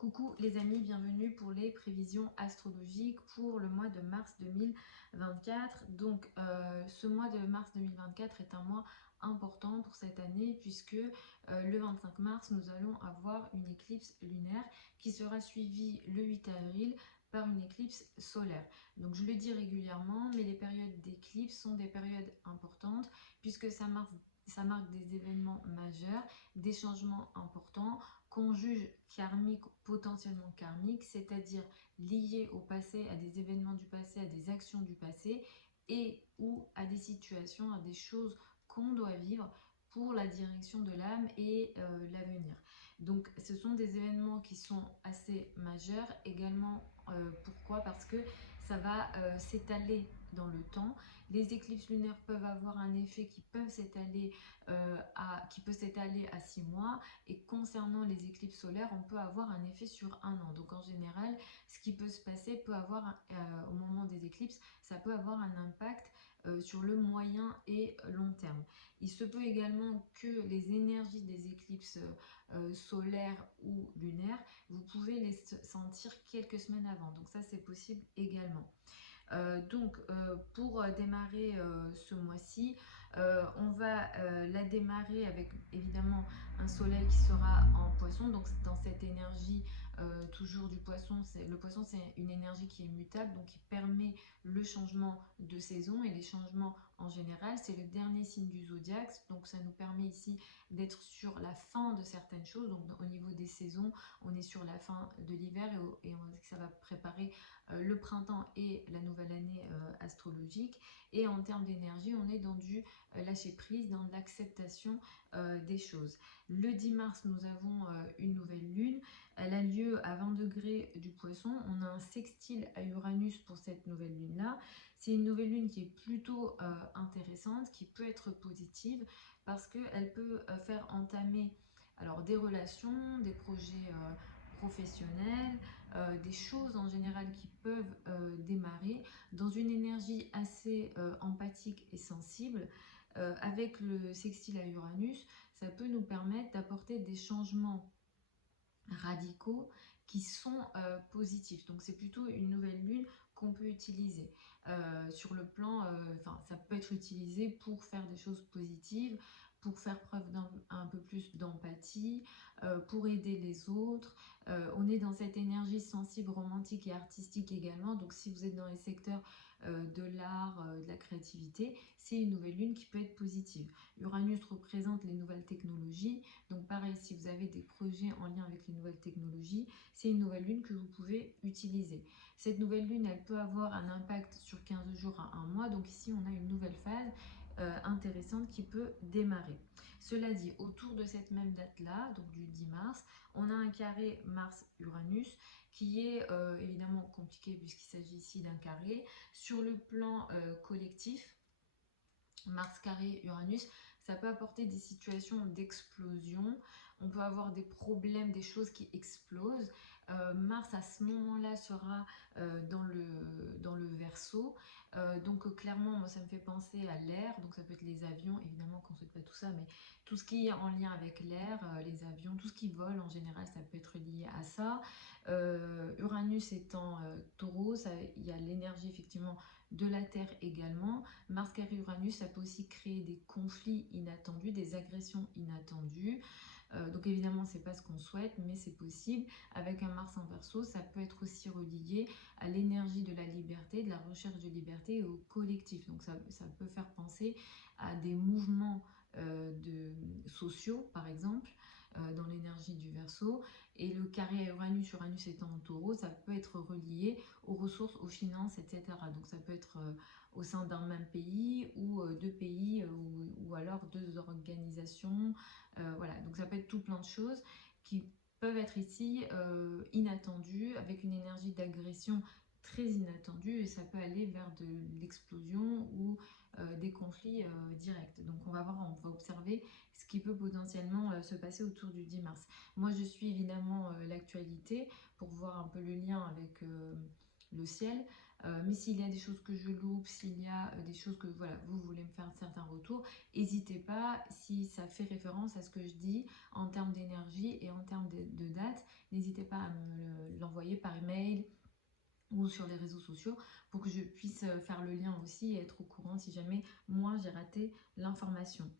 Coucou les amis, bienvenue pour les prévisions astrologiques pour le mois de mars 2024. Donc ce mois de mars 2024 est un mois important pour cette année puisque le 25 mars nous allons avoir une éclipse lunaire qui sera suivie le 8 avril par une éclipse solaire. Donc je le dis régulièrement, mais les périodes d'éclipse sont des périodes importantes puisque ça marque des événements majeurs, des changements importants qu'on juge karmiques, potentiellement karmiques, c'est-à-dire liés au passé, à des événements du passé, à des actions du passé, et ou à des situations, à des choses qu'on doit vivre pour la direction de l'âme et l'avenir. Donc ce sont des événements qui sont assez majeurs également. Pourquoi? Parce que ça va s'étaler dans le temps. Les éclipses lunaires peuvent avoir un effet qui peut s'étaler à 6 mois, et concernant les éclipses solaires, on peut avoir un effet sur un an. Donc en général, ce qui peut se passer peut avoir, au moment des éclipses, ça peut avoir un impact sur le moyen et long terme. Il se peut également que les énergies des éclipses solaires ou lunaires, vous pouvez les sentir quelques semaines avant. Donc ça, c'est possible également. Pour démarrer ce mois-ci, on va la démarrer avec évidemment un soleil qui sera en poisson. Donc dans cette énergie toujours du poisson, le poisson c'est une énergie qui est mutable, donc qui permet le changement de saison et les changements en général. C'est le dernier signe du zodiaque, donc ça nous permet ici d'être sur la fin de certaines choses. Donc au niveau des saisons, on est sur la fin de l'hiver et on sait que ça va préparer le printemps et la nouvelle année astrologique. Et en termes d'énergie, on est dans du lâcher prise, dans l'acceptation des choses. Le 10 mars, nous avons une nouvelle lune. Elle a lieu à 20 degrés du poisson. On a un sextile à Uranus pour cette nouvelle lune-là. C'est une nouvelle lune qui est plutôt intéressante, qui peut être positive parce qu'elle peut faire entamer alors, des relations, des projets professionnels, des choses en général qui peuvent démarrer dans une énergie assez empathique et sensible. Avec le sextile à Uranus, ça peut nous permettre d'apporter des changements radicaux qui sont positifs. Donc c'est plutôt une nouvelle lune qu'on peut utiliser sur le plan, ça peut être utilisé pour faire des choses positives, pour faire preuve d'un peu plus d'empathie, pour aider les autres. On est dans cette énergie sensible, romantique et artistique également. Donc si vous êtes dans les secteurs de l'art, de la créativité, c'est une nouvelle lune qui peut être positive. Uranus représente les nouvelles technologies. Donc pareil, si vous avez des projets en lien avec les nouvelles technologies, c'est une nouvelle lune que vous pouvez utiliser. Cette nouvelle lune, elle peut avoir un impact sur 15 jours à un mois. Donc ici, on a une nouvelle phase intéressante qui peut démarrer. Cela dit, autour de cette même date-là, donc du 10 mars, on a un carré Mars-Uranus qui est évidemment compliqué puisqu'il s'agit ici d'un carré. Sur le plan collectif, Mars carré Uranus, ça peut apporter des situations d'explosion. On peut avoir des problèmes, des choses qui explosent. Mars à ce moment-là sera dans le Verseau. Donc clairement, moi ça me fait penser à l'air. Donc ça peut être les avions, évidemment qu'on ne souhaite pas tout ça, mais tout ce qui est en lien avec l'air, les avions, tout ce qui vole en général, ça peut être lié à ça. Uranus étant Taureau, il y a l'énergie effectivement de la Terre également. Mars carré Uranus, ça peut aussi créer des conflits inattendus, des agressions inattendues. Donc évidemment, c'est pas ce qu'on souhaite, mais c'est possible. Avec un Mars en Verseau, ça peut être aussi relié à l'énergie de la liberté, de la recherche de liberté et au collectif. Donc ça peut faire penser à des mouvements sociaux, par exemple, dans l'énergie du Verseau. Et le carré à Uranus, Uranus étant en Taureau, ça peut être relié aux ressources, aux finances, etc. Donc ça peut être au sein d'un même pays ou deux pays ou alors deux organisations. Voilà, donc ça peut être tout plein de choses qui peuvent être ici inattendues, avec une énergie d'agression très inattendue, et ça peut aller vers de l'explosion ou des conflits directs. Donc on va voir, on va observer ce qui peut potentiellement se passer autour du 10 mars. Moi je suis évidemment l'actualité pour voir un peu le lien avec le ciel. Mais s'il y a des choses que je loupe, s'il y a des choses que voilà, vous voulez me faire certains retours, n'hésitez pas, si ça fait référence à ce que je dis en termes d'énergie et en termes de date, n'hésitez pas à me l'envoyer par email ou sur les réseaux sociaux pour que je puisse faire le lien aussi et être au courant si jamais moi j'ai raté l'information.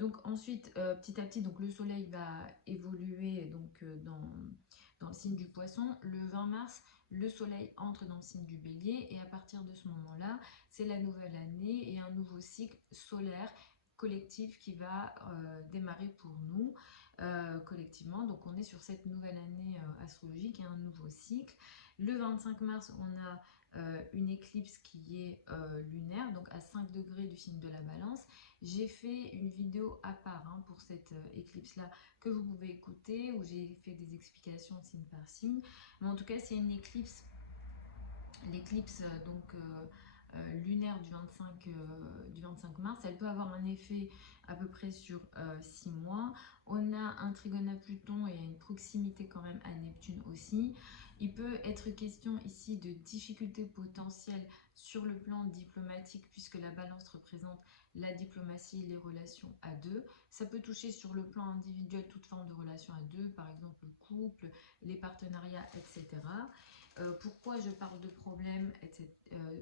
Donc ensuite, petit à petit, donc le soleil va évoluer donc, dans le signe du poisson. Le 20 mars, le soleil entre dans le signe du bélier et à partir de ce moment-là, c'est la nouvelle année et un nouveau cycle solaire collectif qui va démarrer pour nous collectivement. Donc on est sur cette nouvelle année astrologique et un nouveau cycle. Le 25 mars, on a une éclipse qui est lunaire, donc à 5 degrés du signe de la balance. J'ai fait une vidéo à part pour cette éclipse-là que vous pouvez écouter, où j'ai fait des explications signe par signe. Mais en tout cas, c'est une éclipse, l'éclipse lunaire du 25 mars. Elle peut avoir un effet à peu près sur 6 mois. On a un trigone à Pluton et une proximité quand même à Neptune aussi. Il peut être question ici de difficultés potentielles sur le plan diplomatique puisque la balance représente la diplomatie, les relations à deux. Ça peut toucher sur le plan individuel toute forme de relation à deux, par exemple le couple, les partenariats, etc. Pourquoi je parle de problème,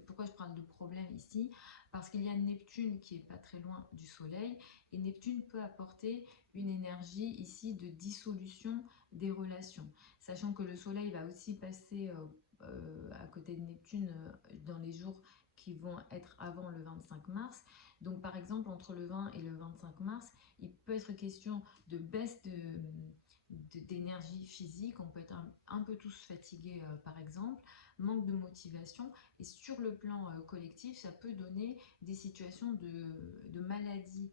pourquoi je parle de problème ici? Parce qu'il y a Neptune qui est pas très loin du Soleil et Neptune peut apporter une énergie ici de dissolution des relations, sachant que le Soleil va aussi passer à côté de Neptune dans les jours qui vont être avant le 25 mars. Donc par exemple entre le 20 et le 25 mars, il peut être question de baisse d'énergie physique, on peut être un peu tous fatigués par exemple, manque de motivation et sur le plan collectif ça peut donner des situations de maladies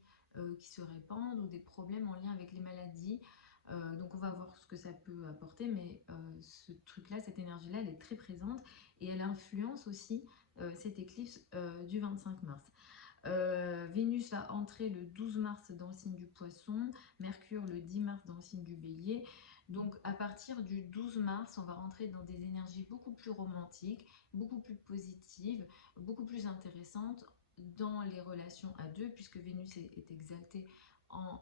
qui se répandent ou des problèmes en lien avec les maladies. Donc on va voir ce que ça peut apporter, mais ce truc-là, cette énergie-là, elle est très présente et elle influence aussi cette éclipse du 25 mars. Vénus va entrer le 12 mars dans le signe du Poisson, Mercure le 10 mars dans le signe du Bélier. Donc à partir du 12 mars, on va rentrer dans des énergies beaucoup plus romantiques, beaucoup plus positives, beaucoup plus intéressantes dans les relations à deux, puisque Vénus est exaltée en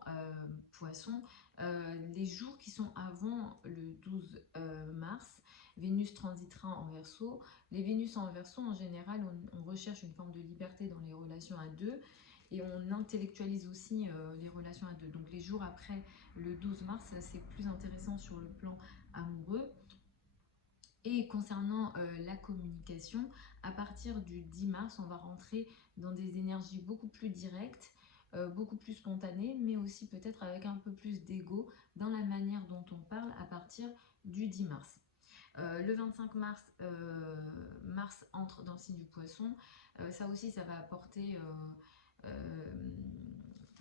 Poisson. Les jours qui sont avant le 12 mars, Vénus transitera en Verseau. Les Vénus en Verseau, en général, on recherche une forme de liberté dans les relations à deux et on intellectualise aussi les relations à deux. Donc les jours après le 12 mars, c'est plus intéressant sur le plan amoureux. Et concernant la communication, à partir du 10 mars, on va rentrer dans des énergies beaucoup plus directes, beaucoup plus spontanées, mais aussi peut-être avec un peu plus d'ego dans la manière dont on parle à partir du 10 mars. Le 25 mars, Mars entre dans le signe du Poisson. Ça aussi, ça va apporter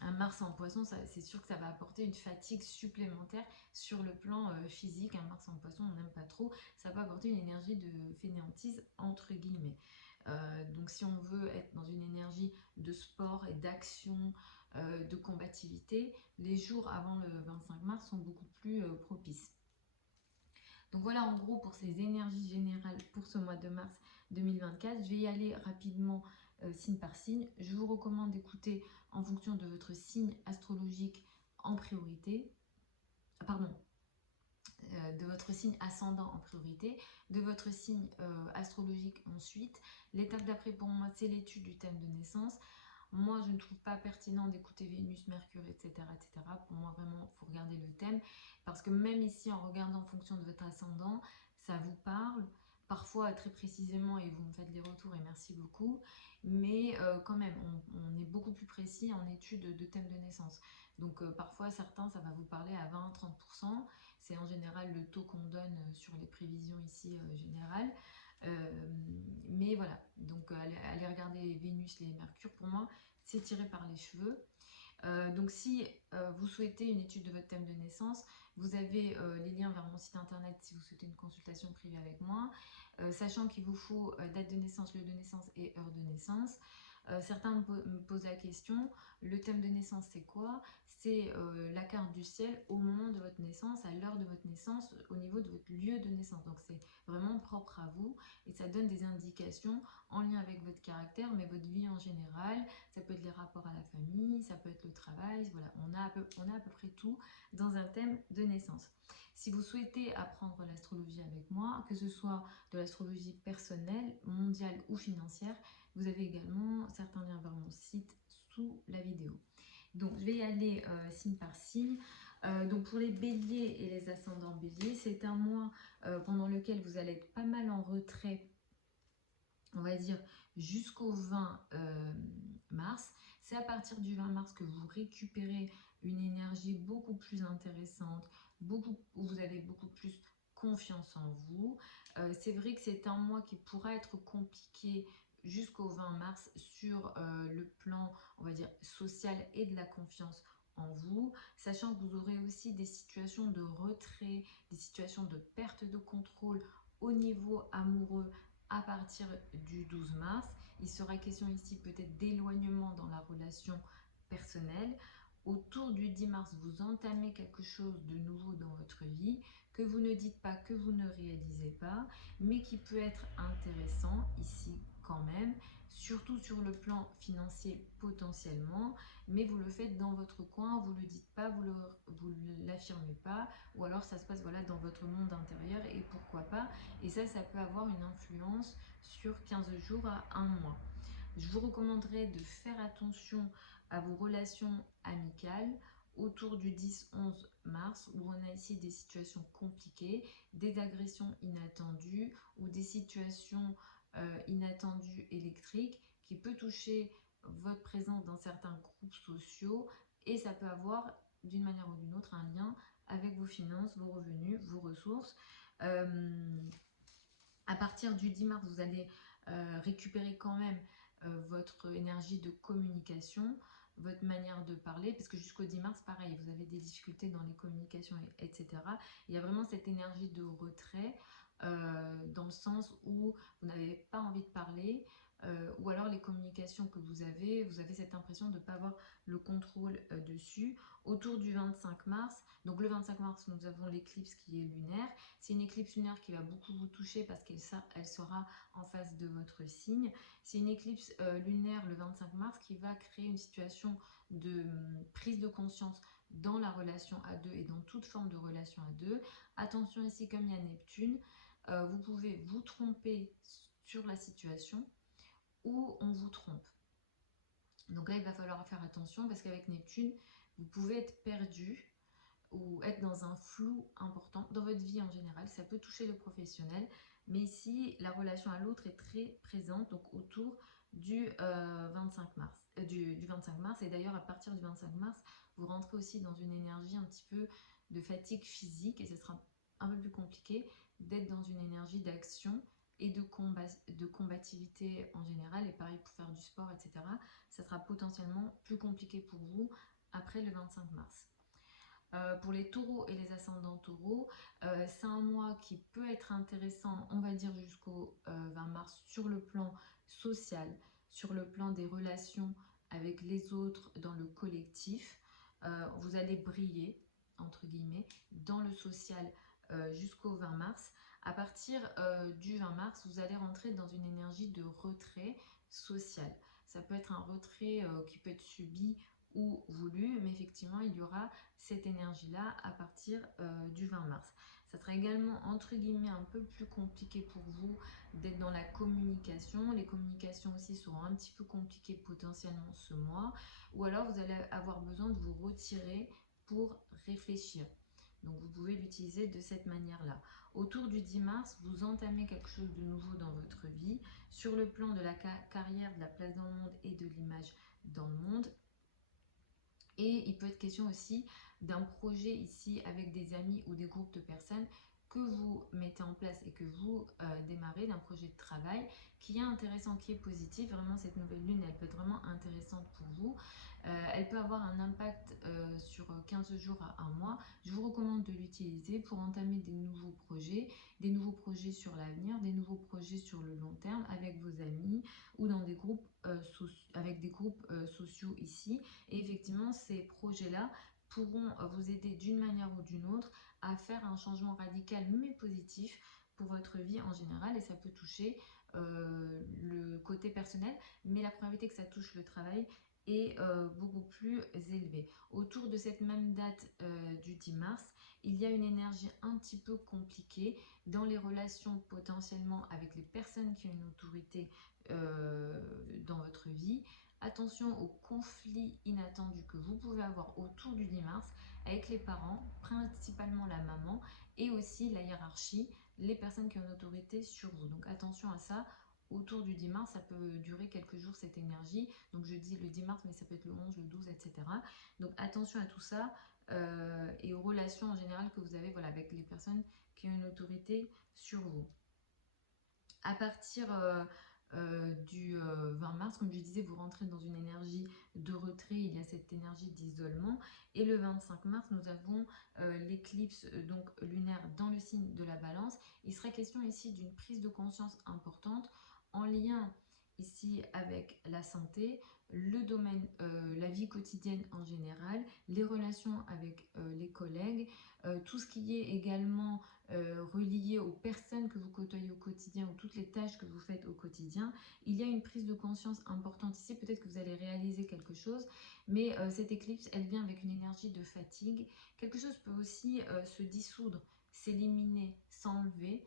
un Mars en Poisson. C'est sûr que ça va apporter une fatigue supplémentaire sur le plan physique. Un Mars en Poisson, on n'aime pas trop. Ça va apporter une énergie de fainéantise entre guillemets. Donc si on veut être dans une énergie de sport et d'action, de combativité, les jours avant le 25 mars sont beaucoup plus propices. Donc voilà en gros pour ces énergies générales pour ce mois de mars 2024. Je vais y aller rapidement signe par signe. Je vous recommande d'écouter en fonction de votre signe astrologique en priorité. Pardon, de votre signe ascendant en priorité, de votre signe astrologique ensuite. L'étape d'après pour moi, c'est l'étude du thème de naissance. Moi, je ne trouve pas pertinent d'écouter Vénus, Mercure, etc., etc. Pour moi, vraiment, il faut regarder le thème. Parce que même ici, en regardant en fonction de votre ascendant, ça vous parle. Parfois, très précisément, et vous me faites les retours, et merci beaucoup. Mais quand même, on est beaucoup plus précis en étude de thème de naissance. Donc, parfois, certains, ça va vous parler à 20-30%. C'est en général le taux qu'on donne sur les prévisions ici générales. Mais voilà, donc allez regarder Vénus, les Mercure, pour moi, c'est tiré par les cheveux. Donc si vous souhaitez une étude de votre thème de naissance, vous avez les liens vers mon site internet si vous souhaitez une consultation privée avec moi, sachant qu'il vous faut date de naissance, lieu de naissance et heure de naissance. Certains me posent la question, le thème de naissance c'est quoi? C'est la carte du ciel au moment de votre naissance, à l'heure de votre naissance, au niveau de votre lieu de naissance. Donc c'est vraiment propre à vous et ça donne des indications en lien avec votre caractère, mais votre vie en général. Ça peut être les rapports à la famille, ça peut être le travail. Voilà, on a à peu près tout dans un thème de naissance. Si vous souhaitez apprendre l'astrologie avec moi, que ce soit de l'astrologie personnelle, mondiale ou financière, vous avez également certains liens vers mon site sous la vidéo. Donc je vais y aller signe par signe. Donc pour les béliers et les ascendants béliers, c'est un mois pendant lequel vous allez être pas mal en retrait, on va dire jusqu'au 20 mars. C'est à partir du 20 mars que vous récupérez une énergie beaucoup plus intéressante, où vous avez beaucoup plus confiance en vous. C'est vrai que c'est un mois qui pourra être compliqué jusqu'au 20 mars sur le plan, on va dire, social et de la confiance en vous, sachant que vous aurez aussi des situations de retrait, des situations de perte de contrôle au niveau amoureux à partir du 12 mars. Il sera question ici peut-être d'éloignement dans la relation personnelle. Autour du 10 mars, vous entamez quelque chose de nouveau dans votre vie que vous ne dites pas, que vous ne réalisez pas, mais qui peut être intéressant ici quand même, surtout sur le plan financier potentiellement, mais vous le faites dans votre coin, vous ne le dites pas, vous ne l'affirmez pas, ou alors ça se passe voilà, dans votre monde intérieur et pourquoi pas. Et ça peut avoir une influence sur 15 jours à un mois. Je vous recommanderais de faire attention à vos relations amicales autour du 10-11 mars, où on a ici des situations compliquées, des agressions inattendues ou des situations inattendues électriques qui peut toucher votre présence dans certains groupes sociaux et ça peut avoir d'une manière ou d'une autre un lien avec vos finances, vos revenus, vos ressources. À partir du 10 mars, vous allez récupérer quand même votre énergie de communication, votre manière de parler, parce que jusqu'au 10 mars, pareil, vous avez des difficultés dans les communications, etc. Il y a vraiment cette énergie de retrait dans le sens où vous n'avez pas envie de parler, ou alors les communications que vous avez cette impression de ne pas avoir le contrôle dessus. Autour du 25 mars, donc le 25 mars, nous avons l'éclipse qui est lunaire. C'est une éclipse lunaire qui va beaucoup vous toucher parce qu'elle sera en face de votre signe. C'est une éclipse lunaire le 25 mars qui va créer une situation de prise de conscience dans la relation à deux et dans toute forme de relation à deux. Attention ici, comme il y a Neptune, vous pouvez vous tromper sur la situation ou on vous trompe. Donc là, il va falloir faire attention parce qu'avec Neptune, vous pouvez être perdu ou être dans un flou important dans votre vie en général. Ça peut toucher le professionnel, mais ici, la relation à l'autre est très présente, donc autour du 25 mars. Du 25 mars. Et d'ailleurs, à partir du 25 mars, vous rentrez aussi dans une énergie un petit peu de fatigue physique et ce sera un peu plus compliqué d'être dans une énergie d'action et de combativité en général, et pareil pour faire du sport, etc. Ça sera potentiellement plus compliqué pour vous après le 25 mars. Pour les taureaux et les ascendants taureaux, c'est un mois qui peut être intéressant, on va dire jusqu'au 20 mars, sur le plan social, sur le plan des relations avec les autres dans le collectif. Vous allez briller, entre guillemets, dans le social jusqu'au 20 mars. À partir du 20 mars, vous allez rentrer dans une énergie de retrait social. Ça peut être un retrait qui peut être subi ou voulu, mais effectivement, il y aura cette énergie-là à partir du 20 mars. Ça sera également, entre guillemets, un peu plus compliqué pour vous d'être dans la communication. Les communications aussi seront un petit peu compliquées potentiellement ce mois. Ou alors, vous allez avoir besoin de vous retirer pour réfléchir. Donc, vous pouvez l'utiliser de cette manière-là. Autour du 10 mars, vous entamez quelque chose de nouveau dans votre vie, sur le plan de la carrière, de la place dans le monde et de l'image dans le monde. Et il peut être question aussi d'un projet ici avec des amis ou des groupes de personnes que vous mettez en place et que vous démarrez, d'un projet de travail qui est intéressant, qui est positif. Vraiment, cette nouvelle lune, elle peut être vraiment intéressante pour vous. Elle peut avoir un impact sur 15 jours à un mois. Je vous recommande de l'utiliser pour entamer des nouveaux projets projets sur l'avenir, des nouveaux projets sur le long terme avec vos amis ou dans des groupes, avec des groupes sociaux ici. Et effectivement, ces projets-là pourront vous aider d'une manière ou d'une autre à faire un changement radical mais positif pour votre vie en général, et ça peut toucher le côté personnel, mais la probabilité que ça touche le travail est beaucoup plus élevée. Autour de cette même date du 10 mars, il y a une énergie un petit peu compliquée dans les relations potentiellement avec les personnes qui ont une autorité dans votre vie. Attention aux conflits inattendus que vous pouvez avoir autour du 10 mars avec les parents, principalement la maman, et aussi la hiérarchie, les personnes qui ont une autorité sur vous. Donc attention à ça. Autour du 10 mars, ça peut durer quelques jours cette énergie. Donc je dis le 10 mars, mais ça peut être le 11, le 12, etc. Donc attention à tout ça et aux relations en général que vous avez, voilà, avec les personnes qui ont une autorité sur vous. À partir du 20 mars, comme je disais, vous rentrez dans une énergie de retrait, il y a cette énergie d'isolement. Et le 25 mars, nous avons l'éclipse donc lunaire dans le signe de la Balance. Il serait question ici d'une prise de conscience importante en lien ici avec la santé, le domaine, la vie quotidienne en général, les relations avec les collègues, tout ce qui est également relié aux personnes que vous côtoyez au quotidien ou toutes les tâches que vous faites au quotidien. Il y a une prise de conscience importante ici, peut-être que vous allez réaliser quelque chose, mais cette éclipse, elle vient avec une énergie de fatigue. Quelque chose peut aussi se dissoudre, s'éliminer, s'enlever,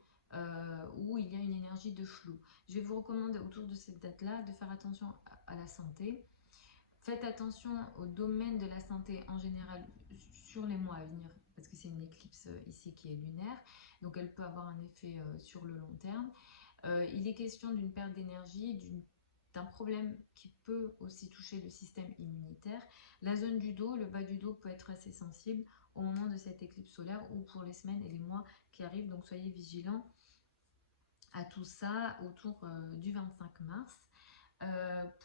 où il y a une énergie de flou. Je vais vous recommander autour de cette date-là de faire attention à la santé. Faites attention au domaine de la santé en général sur les mois à venir, parce que c'est une éclipse ici qui est lunaire, donc elle peut avoir un effet sur le long terme. Il est question d'une perte d'énergie, d'un problème qui peut aussi toucher le système immunitaire. La zone du dos, le bas du dos peut être assez sensible au moment de cette éclipse solaire ou pour les semaines et les mois qui arrivent, donc soyez vigilants à tout ça autour du 25 mars.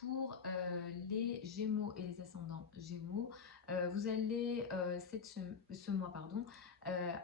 Pour les Gémeaux et les ascendants Gémeaux, vous allez ce mois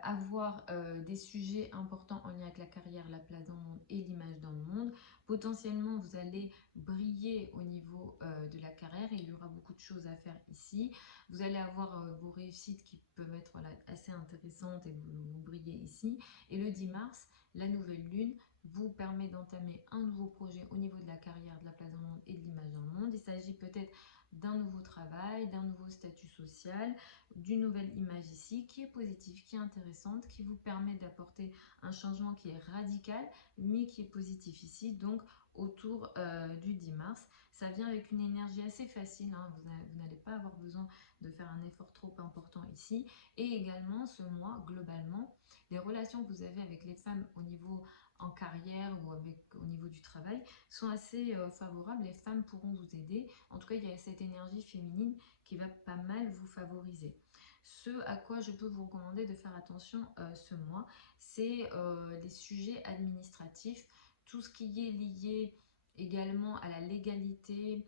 avoir des sujets importants en lien avec la carrière, la place dans le monde et l'image dans le monde. Potentiellement, vous allez briller au niveau de la carrière et il y aura beaucoup de choses à faire ici. Vous allez avoir vos réussites qui peuvent être assez intéressantes et vous brillez ici. Et le 10 mars, la nouvelle lune vous permet d'entamer un nouveau projet au niveau de la carrière, de la place dans le monde et de l'image dans le monde. Il s'agit peut-être d'un nouveau travail, d'un nouveau statut social, d'une nouvelle image ici qui est positive, qui est intéressante, qui vous permet d'apporter un changement qui est radical mais qui est positif ici, donc autour du 10 mars. Ça vient avec une énergie assez facile, hein. Vous n'allez pas avoir besoin de faire un effort trop important ici. Et également ce mois, globalement, les relations que vous avez avec les femmes au niveau en carrière ou au niveau du travail sont assez favorables. Les femmes pourront vous aider. En tout cas, il y a cette énergie féminine qui va pas mal vous favoriser. Ce à quoi je peux vous recommander de faire attention ce mois, c'est les sujets administratifs, tout ce qui est lié également à la légalité,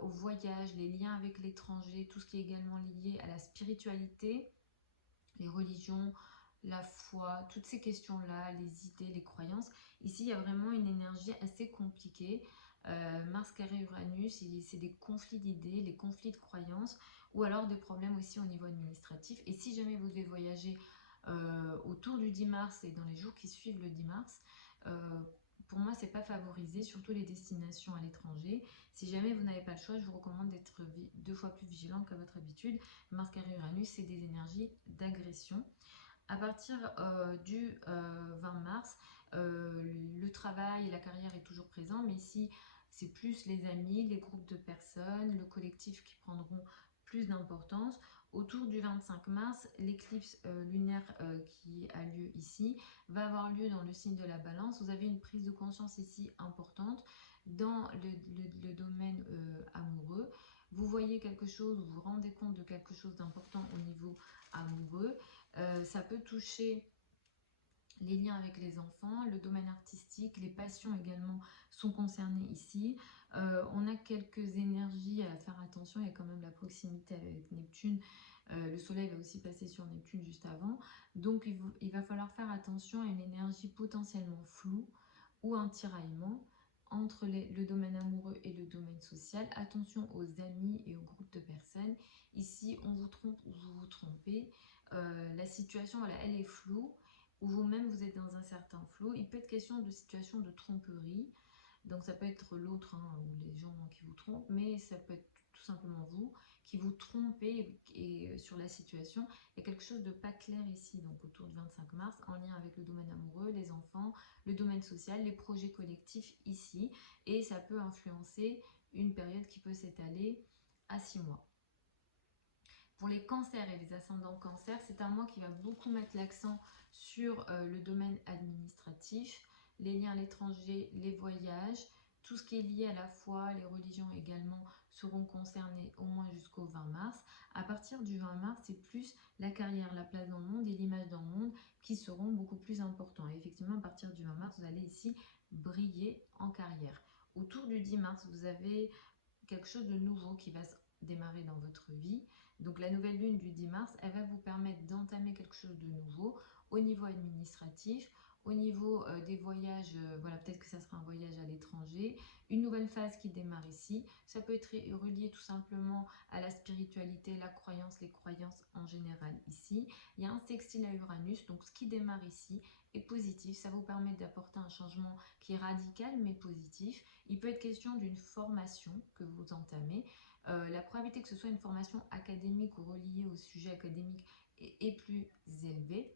au voyage, les liens avec l'étranger, tout ce qui est également lié à la spiritualité, les religions, la foi, toutes ces questions-là, les idées, les croyances. Ici, il y a vraiment une énergie assez compliquée. Mars carré Uranus, c'est des conflits d'idées, les conflits de croyances, ou alors des problèmes aussi au niveau administratif. Et si jamais vous devez voyager autour du 10 mars et dans les jours qui suivent le 10 mars, pour moi, c'est pas favorisé, surtout les destinations à l'étranger. Si jamais vous n'avez pas le choix, je vous recommande d'être 2 fois plus vigilant qu'à votre habitude. Mars carré Uranus, c'est des énergies d'agression. À partir du 20 mars, le travail et la carrière est toujours présent, mais ici, c'est plus les amis, les groupes de personnes, le collectif qui prendront plus d'importance. Autour du 25 mars, l'éclipse lunaire qui a lieu ici va avoir lieu dans le signe de la Balance. Vous avez une prise de conscience ici importante dans le domaine amoureux. Vous voyez quelque chose, vous vous rendez compte de quelque chose d'important au niveau amoureux. Ça peut toucher les liens avec les enfants, le domaine artistique, les passions également sont concernées ici. On a quelques énergies à faire attention, il y a quand même la proximité avec Neptune Le soleil va aussi passer sur Neptune juste avant. Donc il va falloir faire attention à une énergie potentiellement floue ou un tiraillement entre le domaine amoureux et le domaine social. Attention aux amis et aux groupes de personnes. Ici, on vous trompe ou vous vous trompez. La situation, voilà, elle est floue, ou vous-même vous êtes dans un certain flou. Il peut être question de situation de tromperie. Donc ça peut être l'autre, hein, ou les gens qui vous trompent, mais ça peut être tout simplement vous qui vous trompez et sur la situation. Il y a quelque chose de pas clair ici, donc autour du 25 mars, en lien avec le domaine amoureux, les enfants, le domaine social, les projets collectifs ici, et ça peut influencer une période qui peut s'étaler à 6 mois. Pour les cancers et les ascendants cancers, c'est un mois qui va beaucoup mettre l'accent sur le domaine administratif, les liens à l'étranger, les voyages, tout ce qui est lié à la foi, les religions également seront concernées au moins jusqu'au 20 mars. À partir du 20 mars, c'est plus la carrière, la place dans le monde et l'image dans le monde qui seront beaucoup plus importants. Et effectivement, à partir du 20 mars, vous allez ici briller en carrière. Autour du 10 mars, vous avez quelque chose de nouveau qui va se démarrer dans votre vie. Donc la nouvelle lune du 10 mars, elle va vous permettre d'entamer quelque chose de nouveau au niveau administratif, au niveau des voyages, voilà, peut-être que ça sera un voyage à l'étranger, une nouvelle phase qui démarre ici. Ça peut être relié tout simplement à la spiritualité, la croyance, les croyances en général ici. Il y a un sextile à Uranus, donc ce qui démarre ici est positif. Ça vous permet d'apporter un changement qui est radical mais positif. Il peut être question d'une formation que vous entamez. La probabilité que ce soit une formation académique ou reliée au sujet académique est plus élevée.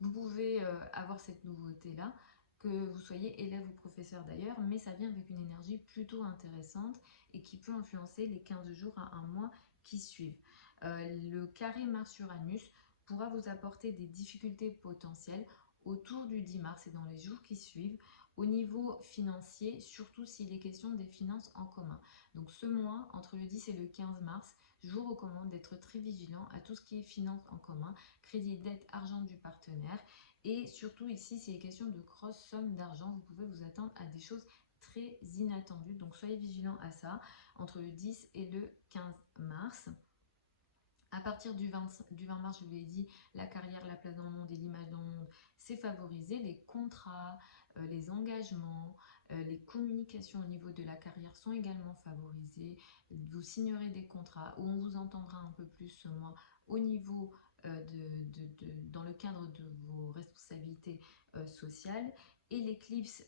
Vous pouvez avoir cette nouveauté-là, que vous soyez élève ou professeur d'ailleurs, mais ça vient avec une énergie plutôt intéressante et qui peut influencer les 15 jours à un mois qui suivent. Le carré Mars-Uranus pourra vous apporter des difficultés potentielles autour du 10 mars et dans les jours qui suivent au niveau financier, surtout s'il est question des finances en commun. Donc ce mois, entre le 10 et le 15 mars, je vous recommande d'être très vigilant à tout ce qui est finances en commun, crédit, dette, argent du partenaire. Et surtout ici, s'il est question de grosses sommes d'argent, vous pouvez vous attendre à des choses très inattendues. Donc soyez vigilant à ça entre le 10 et le 15 mars. À partir du 20 mars, je vous l'ai dit, la carrière, la place dans le monde et l'image dans le monde, c'est favorisé. Les contrats, les engagements, les communications au niveau de la carrière sont également favorisées. Vous signerez des contrats où on vous entendra un peu plus ce mois au niveau dans le cadre de vos responsabilités sociales. Et l'éclipse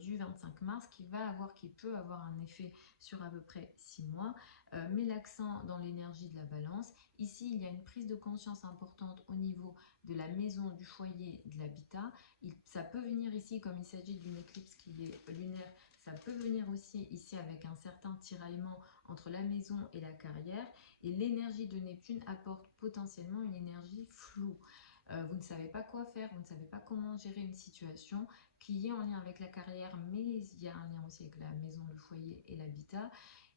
du 25 mars qui peut avoir un effet sur à peu près 6 mois, met l'accent dans l'énergie de la balance. Ici, il y a une prise de conscience importante au niveau de la maison, du foyer, de l'habitat. Ça peut venir ici, comme il s'agit d'une éclipse qui est lunaire, ça peut venir aussi ici avec un certain tiraillement entre la maison et la carrière. Et l'énergie de Neptune apporte potentiellement une énergie floue. Vous ne savez pas quoi faire, vous ne savez pas comment gérer une situation qui est en lien avec la carrière, mais il y a un lien aussi avec la maison, le foyer et l'habitat.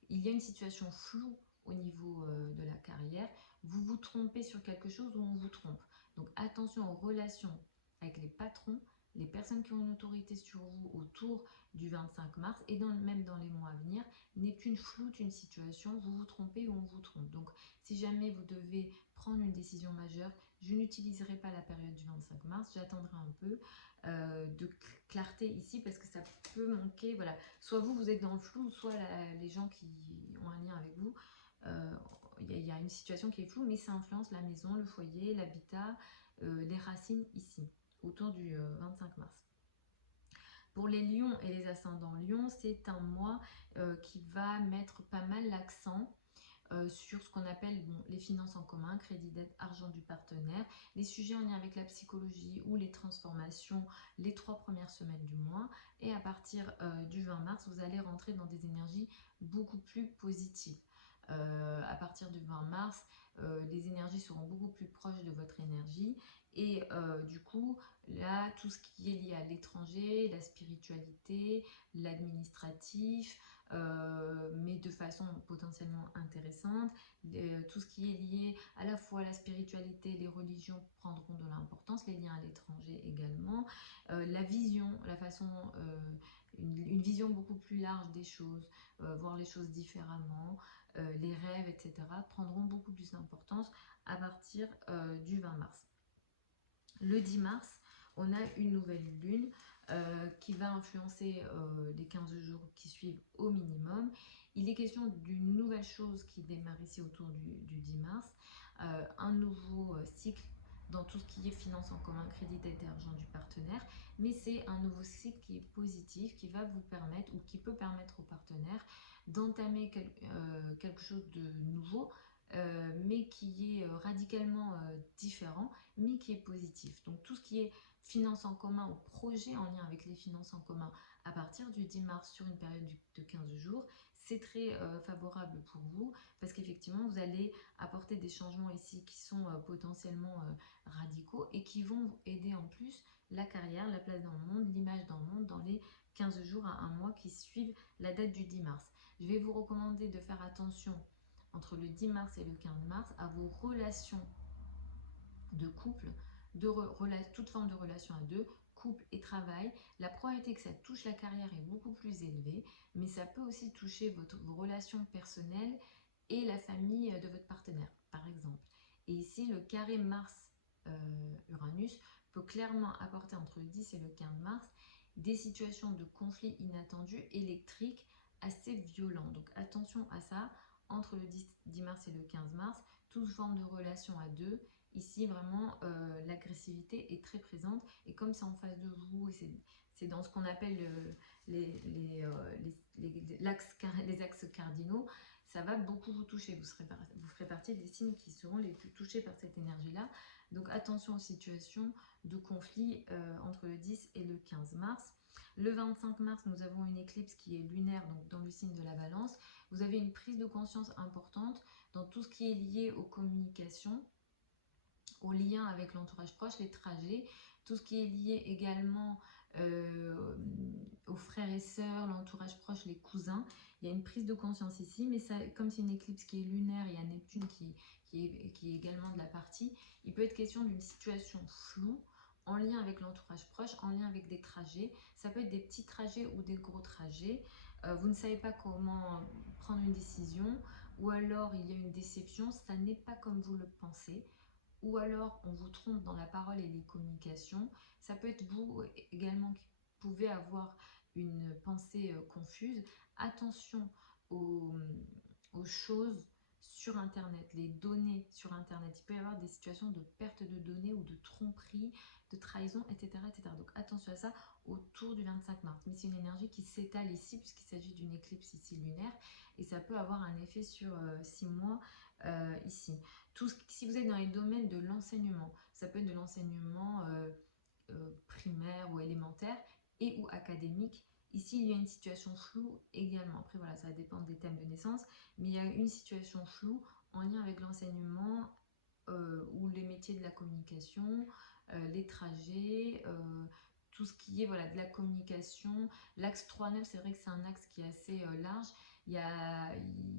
Il y a une situation floue au niveau de la carrière. Vous vous trompez sur quelque chose ou on vous trompe. Donc attention aux relations avec les patrons, les personnes qui ont une autorité sur vous autour du 25 mars et même dans les mois à venir. Neptune floute une situation, vous vous trompez ou on vous trompe. Donc si jamais vous devez prendre une décision majeure, je n'utiliserai pas la période du 25 mars, j'attendrai un peu de clarté ici parce que ça peut manquer. Voilà, soit vous êtes dans le flou, soit les gens qui ont un lien avec vous, il y a une situation qui est floue, mais ça influence la maison, le foyer, l'habitat, les racines ici, autour du 25 mars. Pour les lions et les ascendants lions, c'est un mois qui va mettre pas mal l'accent sur ce qu'on appelle les finances en commun, crédit, dette, argent du partenaire, les sujets en lien avec la psychologie ou les transformations les 3 premières semaines du mois. Et à partir du 20 mars, vous allez rentrer dans des énergies beaucoup plus positives. À partir du 20 mars, les énergies seront beaucoup plus proches de votre énergie et du coup là tout ce qui est lié à l'étranger, la spiritualité, l'administratif, mais de façon potentiellement intéressante, tout ce qui est lié à la foi, la spiritualité, les religions prendront de l'importance, les liens à l'étranger également, la vision, la façon une vision beaucoup plus large des choses, voir les choses différemment, les rêves, etc. prendront beaucoup plus d'importance à partir du 20 mars. Le 10 mars, on a une nouvelle lune qui va influencer les 15 jours qui suivent au minimum. Il est question d'une nouvelle chose qui démarre ici autour du 10 mars, un nouveau cycle dans tout ce qui est finance en commun, crédit, dette et argent du partenaire, mais c'est un nouveau cycle qui est positif, qui va vous permettre ou qui peut permettre au partenaire d'entamer quelque chose de nouveau, mais qui est radicalement différent, mais qui est positif. Donc tout ce qui est finances en commun ou projet en lien avec les finances en commun à partir du 10 mars sur une période de 15 jours, c'est très favorable pour vous parce qu'effectivement vous allez apporter des changements ici qui sont potentiellement radicaux et qui vont aider en plus la carrière, la place dans le monde, l'image dans le monde dans les 15 jours à un mois qui suivent la date du 10 mars. Je vais vous recommander de faire attention entre le 10 mars et le 15 mars à vos relations de couple, toute forme de relation à deux, couple et travail. La probabilité que ça touche la carrière est beaucoup plus élevée, mais ça peut aussi toucher vos relations personnelles et la famille de votre partenaire, par exemple. Et ici, le carré Mars-Uranus peut clairement apporter entre le 10 et le 15 mars des situations de conflits inattendus électriques assez violents. Donc attention à ça, entre le 10 mars et le 15 mars, toute forme de relation à deux. Ici, vraiment, l'agressivité est très présente. Et comme c'est en face de vous, c'est dans ce qu'on appelle les axes cardinaux, ça va beaucoup vous toucher. Vous ferez partie des signes qui seront les plus touchés par cette énergie-là. Donc attention aux situations de conflit entre le 10 et le 15 mars. Le 25 mars, nous avons une éclipse qui est lunaire, donc dans le signe de la Balance. Vous avez une prise de conscience importante dans tout ce qui est lié aux communications, aux liens avec l'entourage proche, les trajets, tout ce qui est lié également aux frères et sœurs, l'entourage proche, les cousins. Il y a une prise de conscience ici, mais ça, comme c'est une éclipse qui est lunaire, il y a Neptune qui est également de la partie, il peut être question d'une situation floue en lien avec l'entourage proche, en lien avec des trajets. Ça peut être des petits trajets ou des gros trajets. Vous ne savez pas comment prendre une décision, ou alors il y a une déception, ça n'est pas comme vous le pensez, ou alors on vous trompe dans la parole et les communications. Ça peut être vous également qui pouvez avoir une pensée confuse. Attention aux choses sur Internet, les données sur Internet. Il peut y avoir des situations de perte de données ou de tromperie, de trahison, etc. etc. Donc attention à ça autour du 25 mars. Mais c'est une énergie qui s'étale ici puisqu'il s'agit d'une éclipse ici lunaire et ça peut avoir un effet sur 6 mois ici. Si vous êtes dans les domaines de l'enseignement, ça peut être de l'enseignement primaire ou élémentaire et ou académique. Ici, il y a une situation floue également. Après, voilà, ça dépend des thèmes de naissance, mais il y a une situation floue en lien avec l'enseignement ou les métiers de la communication, les trajets, tout ce qui est voilà, de la communication. L'axe 3-9, c'est vrai que c'est un axe qui est assez large.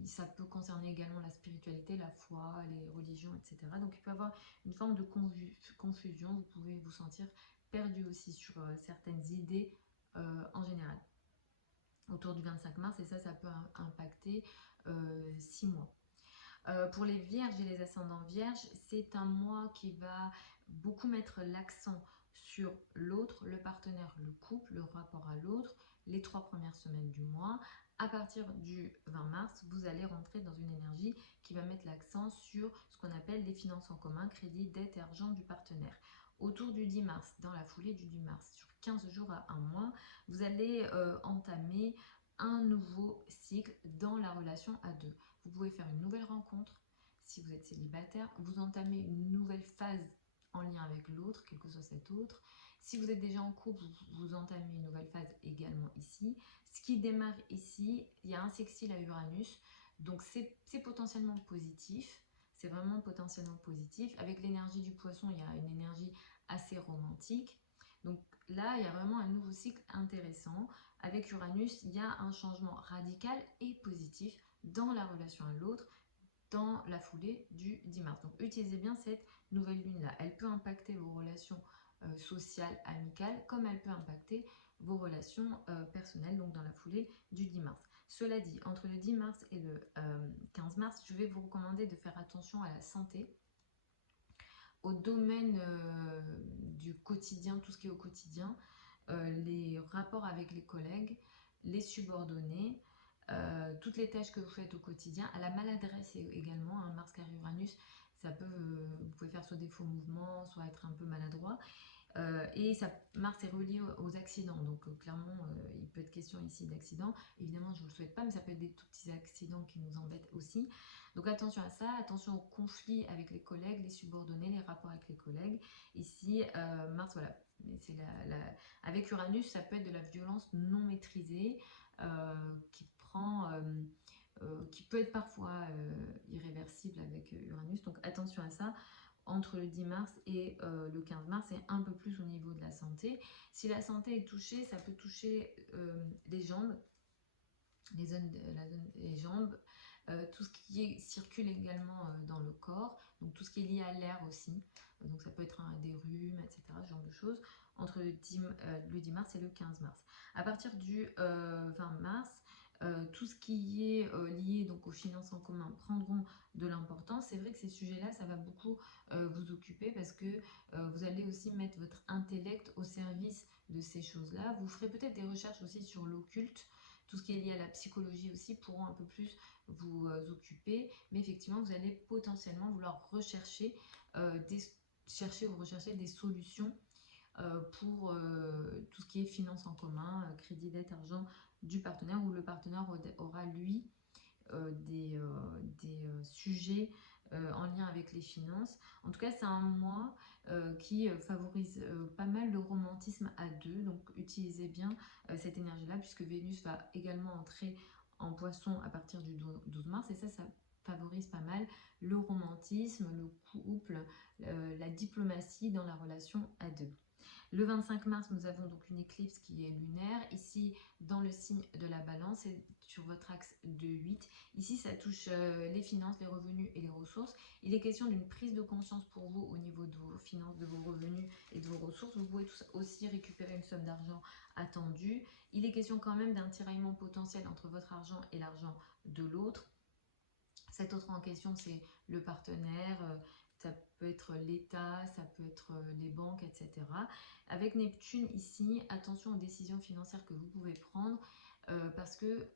Ça peut concerner également la spiritualité, la foi, les religions, etc. Donc il peut y avoir une forme de confusion. Vous pouvez vous sentir perdu aussi sur certaines idées en général autour du 25 mars et ça peut impacter 6 mois. Pour les vierges et les ascendants vierges, c'est un mois qui va beaucoup mettre l'accent sur l'autre, le partenaire, le couple, le rapport à l'autre, les 3 premières semaines du mois. À partir du 20 mars, vous allez rentrer dans une énergie qui va mettre l'accent sur ce qu'on appelle les finances en commun, crédit, dette et argent du partenaire. Autour du 10 mars, dans la foulée du 10 mars, sur 15 jours à un mois, vous allez entamer un nouveau cycle dans la relation à deux. Vous pouvez faire une nouvelle rencontre si vous êtes célibataire, vous entamez une nouvelle phase en lien avec l'autre, quel que soit cet autre. Si vous êtes déjà en couple, vous entamez une nouvelle phase également ici. Ce qui démarre ici, il y a un sextile à Uranus, donc c'est potentiellement positif. C'est vraiment potentiellement positif. Avec l'énergie du poisson, il y a une énergie assez romantique. Donc là, il y a vraiment un nouveau cycle intéressant. Avec Uranus, il y a un changement radical et positif dans la relation à l'autre, dans la foulée du 10 mars. Donc utilisez bien cette nouvelle lune là. Elle peut impacter vos relations sociale, amicale, comme elle peut impacter vos relations personnelles, donc dans la foulée du 10 mars. Cela dit, entre le 10 mars et le 15 mars, je vais vous recommander de faire attention à la santé, au domaine du quotidien, tout ce qui est au quotidien, les rapports avec les collègues, les subordonnés, toutes les tâches que vous faites au quotidien, à la maladresse également, hein, Mars carré Uranus, ça peut, vous pouvez faire soit des faux mouvements, soit être un peu maladroit. Et ça, Mars est relié aux accidents, donc clairement il peut être question ici d'accidents. Évidemment je ne vous le souhaite pas, mais ça peut être des tout petits accidents qui nous embêtent aussi. Donc attention à ça, attention aux conflits avec les collègues, les subordonnés, les rapports avec les collègues. Ici Mars, voilà, c'est avec Uranus, ça peut être de la violence non maîtrisée qui peut être parfois irréversible avec Uranus. Donc attention à ça. Entre le 10 mars et le 15 mars, et un peu plus au niveau de la santé. Si la santé est touchée, ça peut toucher les jambes, les jambes, tout ce qui circule également dans le corps, donc tout ce qui est lié à l'air aussi, donc ça peut être des rhumes, etc., ce genre de choses, entre le 10 mars et le 15 mars. À partir du 20 mars, tout ce qui est lié donc aux finances en commun prendront de l'importance. C'est vrai que ces sujets-là, ça va beaucoup vous occuper parce que vous allez aussi mettre votre intellect au service de ces choses-là. Vous ferez peut-être des recherches aussi sur l'occulte, tout ce qui est lié à la psychologie aussi pourront un peu plus vous occuper, mais effectivement vous allez potentiellement vouloir rechercher des solutions pour tout ce qui est finances en commun, crédit, dette, argent du partenaire, où le partenaire aura lui des sujets en lien avec les finances. En tout cas, c'est un mois qui favorise pas mal le romantisme à deux, donc utilisez bien cette énergie-là, puisque Vénus va également entrer en poisson à partir du 12 mars, et ça favorise pas mal le romantisme, le couple, la diplomatie dans la relation à deux. Le 25 mars, nous avons donc une éclipse qui est lunaire, ici dans le signe de la balance et sur votre axe de 8. Ici, ça touche les finances, les revenus et les ressources. Il est question d'une prise de conscience pour vous au niveau de vos finances, de vos revenus et de vos ressources. Vous pouvez aussi récupérer une somme d'argent attendue. Il est question quand même d'un tiraillement potentiel entre votre argent et l'argent de l'autre. Cet autre en question, c'est le partenaire, ça peut être l'État, ça peut être les banques, etc. Avec Neptune ici, attention aux décisions financières que vous pouvez prendre parce que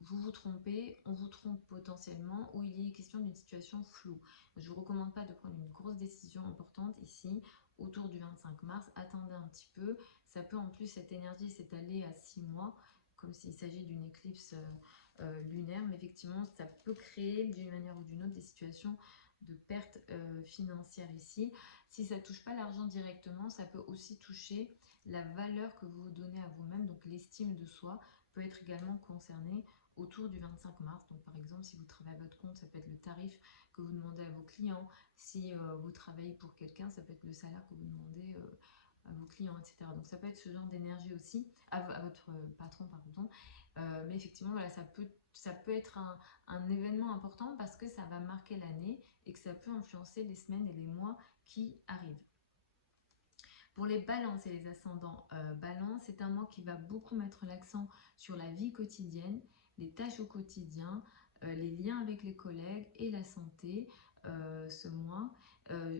vous vous trompez, on vous trompe potentiellement ou il y est question d'une situation floue. Je ne vous recommande pas de prendre une grosse décision importante ici autour du 25 mars. Attendez un petit peu. Ça peut en plus, cette énergie s'étaler à 6 mois, comme s'il s'agit d'une éclipse lunaire, mais effectivement ça peut créer d'une manière ou d'une autre des situations de perte financière ici. Si ça ne touche pas l'argent directement, ça peut aussi toucher la valeur que vous vous donnez à vous-même, donc l'estime de soi peut être également concernée autour du 25 mars. Donc par exemple, si vous travaillez à votre compte, ça peut être le tarif que vous demandez à vos clients. Si vous travaillez pour quelqu'un, ça peut être le salaire que vous demandez à vos clients, etc. Donc ça peut être ce genre d'énergie aussi, à votre patron, pardon. Mais effectivement, voilà, ça peut être un événement important parce que ça va marquer l'année et que ça peut influencer les semaines et les mois qui arrivent. Pour les balances et les ascendants balance, c'est un mois qui va beaucoup mettre l'accent sur la vie quotidienne, les tâches au quotidien, les liens avec les collègues et la santé ce mois,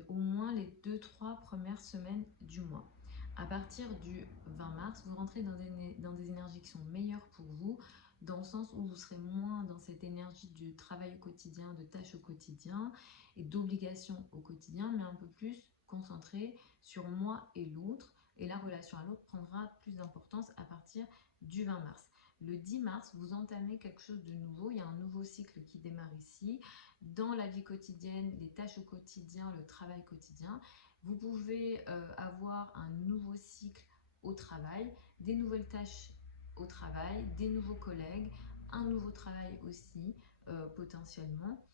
au moins les 2-3 premières semaines du mois. À partir du 20 mars, vous rentrez dans des énergies qui sont meilleures pour vous, dans le sens où vous serez moins dans cette énergie du travail au quotidien, de tâches au quotidien et d'obligations au quotidien, mais un peu plus concentré sur moi et l'autre, et la relation à l'autre prendra plus d'importance à partir du 20 mars. Le 10 mars, vous entamez quelque chose de nouveau, il y a un nouveau cycle qui démarre ici, dans la vie quotidienne, les tâches au quotidien, le travail quotidien. Vous pouvez avoir un nouveau cycle au travail, des nouvelles tâches au travail, des nouveaux collègues, un nouveau travail aussi potentiellement.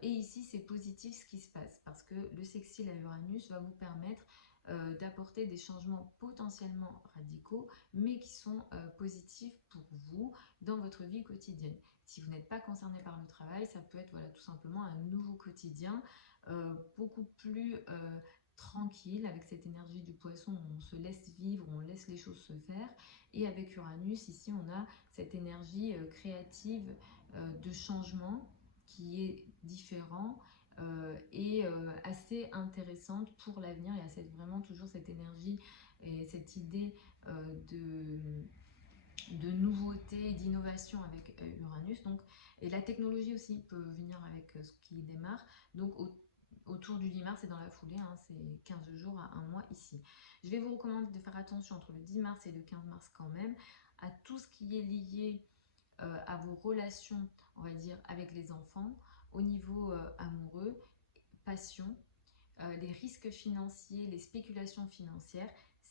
Et ici, c'est positif ce qui se passe parce que le sextile à Uranus va vous permettre d'apporter des changements potentiellement radicaux, mais qui sont positifs pour vous dans votre vie quotidienne. Si vous n'êtes pas concerné par le travail, ça peut être voilà, tout simplement un nouveau quotidien beaucoup plus tranquille, avec cette énergie du poisson, on se laisse vivre, on laisse les choses se faire. Et avec Uranus, ici, on a cette énergie créative de changement qui est différent et assez intéressante pour l'avenir. Il y a vraiment toujours cette énergie et cette idée de nouveauté, d'innovation avec Uranus. Donc, et la technologie aussi peut venir avec ce qui démarre. Donc, autour du 10 mars et dans la foulée, hein, c'est 15 jours à un mois ici. Je vais vous recommander de faire attention entre le 10 mars et le 15 mars quand même à tout ce qui est lié à vos relations, on va dire, avec les enfants, au niveau amoureux, passion, les risques financiers, les spéculations financières,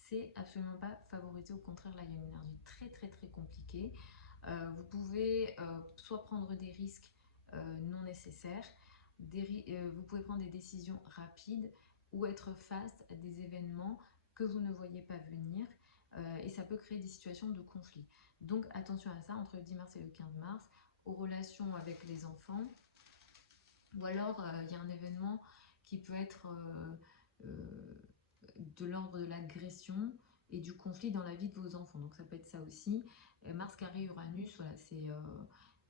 c'est absolument pas favorisé. Au contraire, là, il y a une énergie très très très compliquée. Vous pouvez soit prendre des risques non nécessaires, vous pouvez prendre des décisions rapides ou être face à des événements que vous ne voyez pas venir et ça peut créer des situations de conflit. Donc attention à ça entre le 10 mars et le 15 mars, aux relations avec les enfants, ou alors il y a un événement qui peut être de l'ordre de l'agression et du conflit dans la vie de vos enfants. Donc ça peut être ça aussi. Mars carré Uranus, voilà,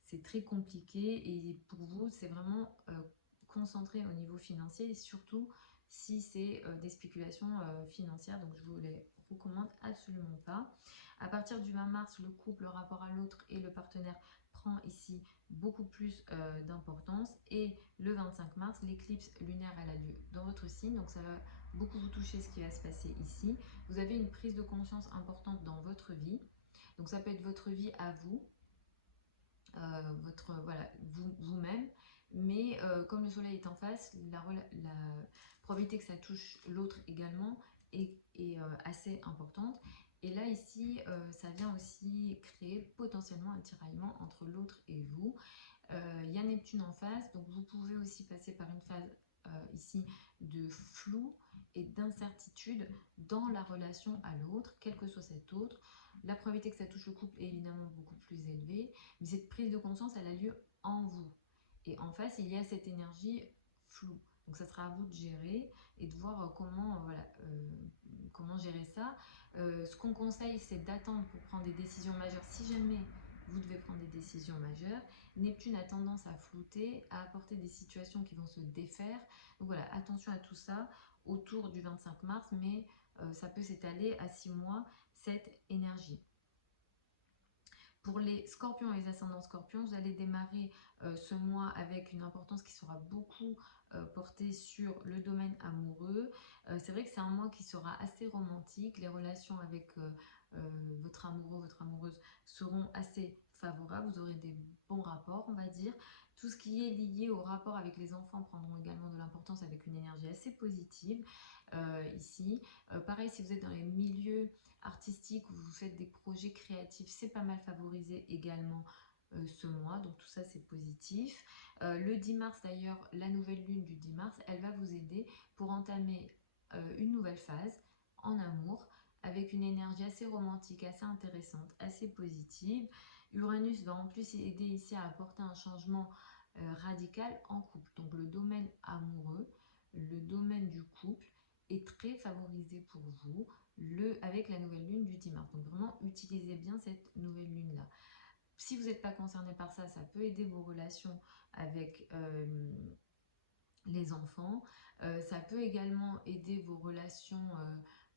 c'est très compliqué et pour vous, c'est vraiment concentré au niveau financier et surtout si c'est des spéculations financières. Donc je vous les recommande absolument pas. À partir du 20 mars, le couple, le rapport à l'autre et le partenaire prend ici beaucoup plus d'importance. Et le 25 mars, l'éclipse lunaire elle a lieu dans votre signe, donc ça va beaucoup vous toucher ce qui va se passer ici. Vous avez une prise de conscience importante dans votre vie, donc ça peut être votre vie à vous, voilà, vous-même, mais comme le soleil est en face, la probabilité que ça touche l'autre également est assez importante. Et là, ici, ça vient aussi créer potentiellement un tiraillement entre l'autre et vous. Il y a Neptune en face, donc vous pouvez aussi passer par une phase ici de flou et d'incertitude dans la relation à l'autre, quel que soit cet autre. La probabilité que ça touche le couple est évidemment beaucoup plus élevée, mais cette prise de conscience, elle a lieu en vous. Et en face, il y a cette énergie floue. Donc ça sera à vous de gérer et de voir comment gérer ça. Ce qu'on conseille, c'est d'attendre pour prendre des décisions majeures si jamais vous devez prendre des décisions majeures. Neptune a tendance à flouter, à apporter des situations qui vont se défaire. Donc voilà, attention à tout ça autour du 25 mars, mais ça peut s'étaler à 6 mois, cette énergie. Pour les scorpions et les ascendants scorpions, vous allez démarrer ce mois avec une importance qui sera beaucoup portée sur le domaine amoureux. C'est vrai que c'est un mois qui sera assez romantique. Les relations avec votre amoureux, votre amoureuse seront assez favorables. Vous aurez des bons rapports, on va dire. Tout ce qui est lié au rapport avec les enfants prendront également de l'importance avec une énergie assez positive ici. Pareil, si vous êtes dans les milieux artistiques où vous faites des projets créatifs, c'est pas mal favorisé également ce mois, donc tout ça c'est positif. Le 10 mars d'ailleurs, la nouvelle lune du 10 mars, elle va vous aider pour entamer une nouvelle phase en amour avec une énergie assez romantique, assez intéressante, assez positive. Uranus va en plus aider ici à apporter un changement radical en couple. Donc le domaine amoureux, le domaine du couple est très favorisé pour vous avec la nouvelle lune du 10 mars. Donc vraiment, utilisez bien cette nouvelle lune-là. Si vous n'êtes pas concerné par ça, ça peut aider vos relations avec les enfants. Ça peut également aider vos relations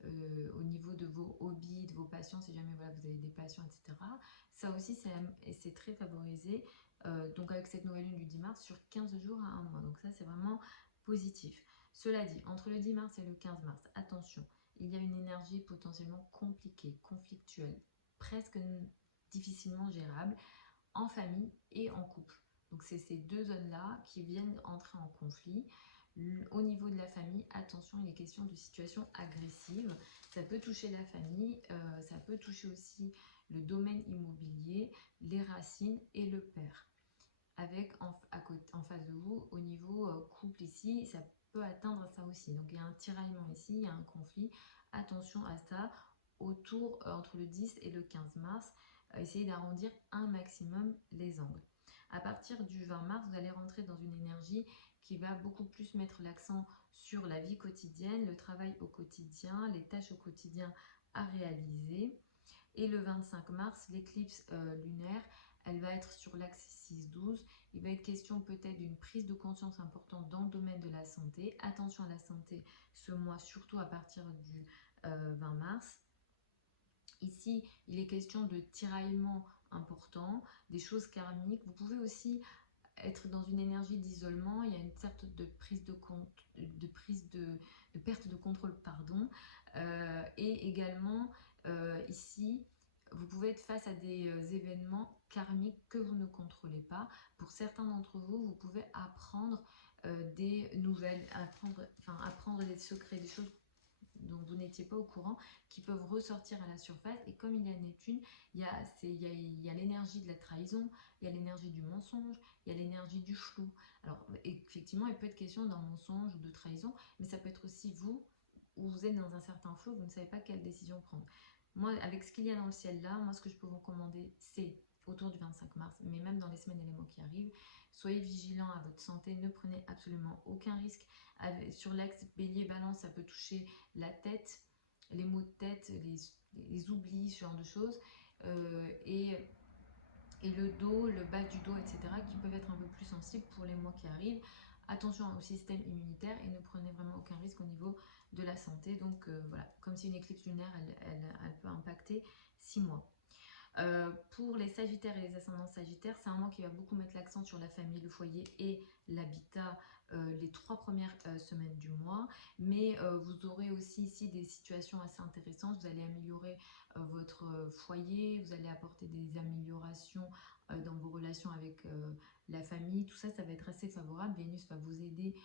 au niveau de vos hobbies, de vos passions, si jamais voilà, vous avez des passions, etc. Ça aussi, c'est très favorisé. Donc avec cette nouvelle lune du 10 mars, sur 15 jours à un mois. Donc ça, c'est vraiment positif. Cela dit, entre le 10 mars et le 15 mars, attention, il y a une énergie potentiellement compliquée, conflictuelle, presque difficilement gérable, en famille et en couple. Donc c'est ces deux zones-là qui viennent entrer en conflit. Au niveau de la famille, attention, il est question de situations agressives. Ça peut toucher la famille, ça peut toucher aussi le domaine immobilier, les racines et le père. Avec en face de vous, au niveau couple ici, ça peut atteindre ça aussi. Donc il y a un tiraillement ici, il y a un conflit. Attention à ça, autour entre le 10 et le 15 mars. Essayez d'arrondir un maximum les angles. À partir du 20 mars, vous allez rentrer dans une énergie qui va beaucoup plus mettre l'accent sur la vie quotidienne, le travail au quotidien, les tâches au quotidien à réaliser. Et le 25 mars, l'éclipse lunaire, elle va être sur l'axe 6-12. Il va être question peut-être d'une prise de conscience importante dans le domaine de la santé. Attention à la santé ce mois, surtout à partir du 20 mars. Ici, il est question de tiraillements importants, des choses karmiques. Vous pouvez aussi être dans une énergie d'isolement. Il y a une sorte de prise de compte, de perte de contrôle, pardon. Et également, ici, vous pouvez être face à des événements karmiques que vous ne contrôlez pas. Pour certains d'entre vous, vous pouvez apprendre des nouvelles, apprendre des secrets, des choses dont vous n'étiez pas au courant, qui peuvent ressortir à la surface. Et comme il y a Neptune, il y a l'énergie de la trahison, il y a l'énergie du mensonge, il y a l'énergie du flou. Alors effectivement, il peut être question d'un mensonge ou de trahison, mais ça peut être aussi vous, où vous êtes dans un certain flou, vous ne savez pas quelle décision prendre. Moi, avec ce qu'il y a dans le ciel là, moi ce que je peux vous recommander, c'est autour du 25 mars, mais même dans les semaines et les mois qui arrivent, soyez vigilants à votre santé, ne prenez absolument aucun risque. Sur l'axe bélier-balance, ça peut toucher la tête, les maux de tête, les oublis, ce genre de choses, et le dos, le bas du dos, etc., qui peuvent être un peu plus sensibles pour les mois qui arrivent. Attention au système immunitaire et ne prenez vraiment aucun risque au niveau de la santé. Donc voilà, comme c'est une éclipse lunaire, elle peut impacter 6 mois. Pour les Sagittaires et les ascendants Sagittaires, c'est un mois qui va beaucoup mettre l'accent sur la famille, le foyer et l'habitat les 3 premières semaines du mois. Mais vous aurez aussi ici des situations assez intéressantes. Vous allez améliorer votre foyer, vous allez apporter des améliorations dans vos relations avec la famille. Tout ça, ça va être assez favorable. Vénus va vous aider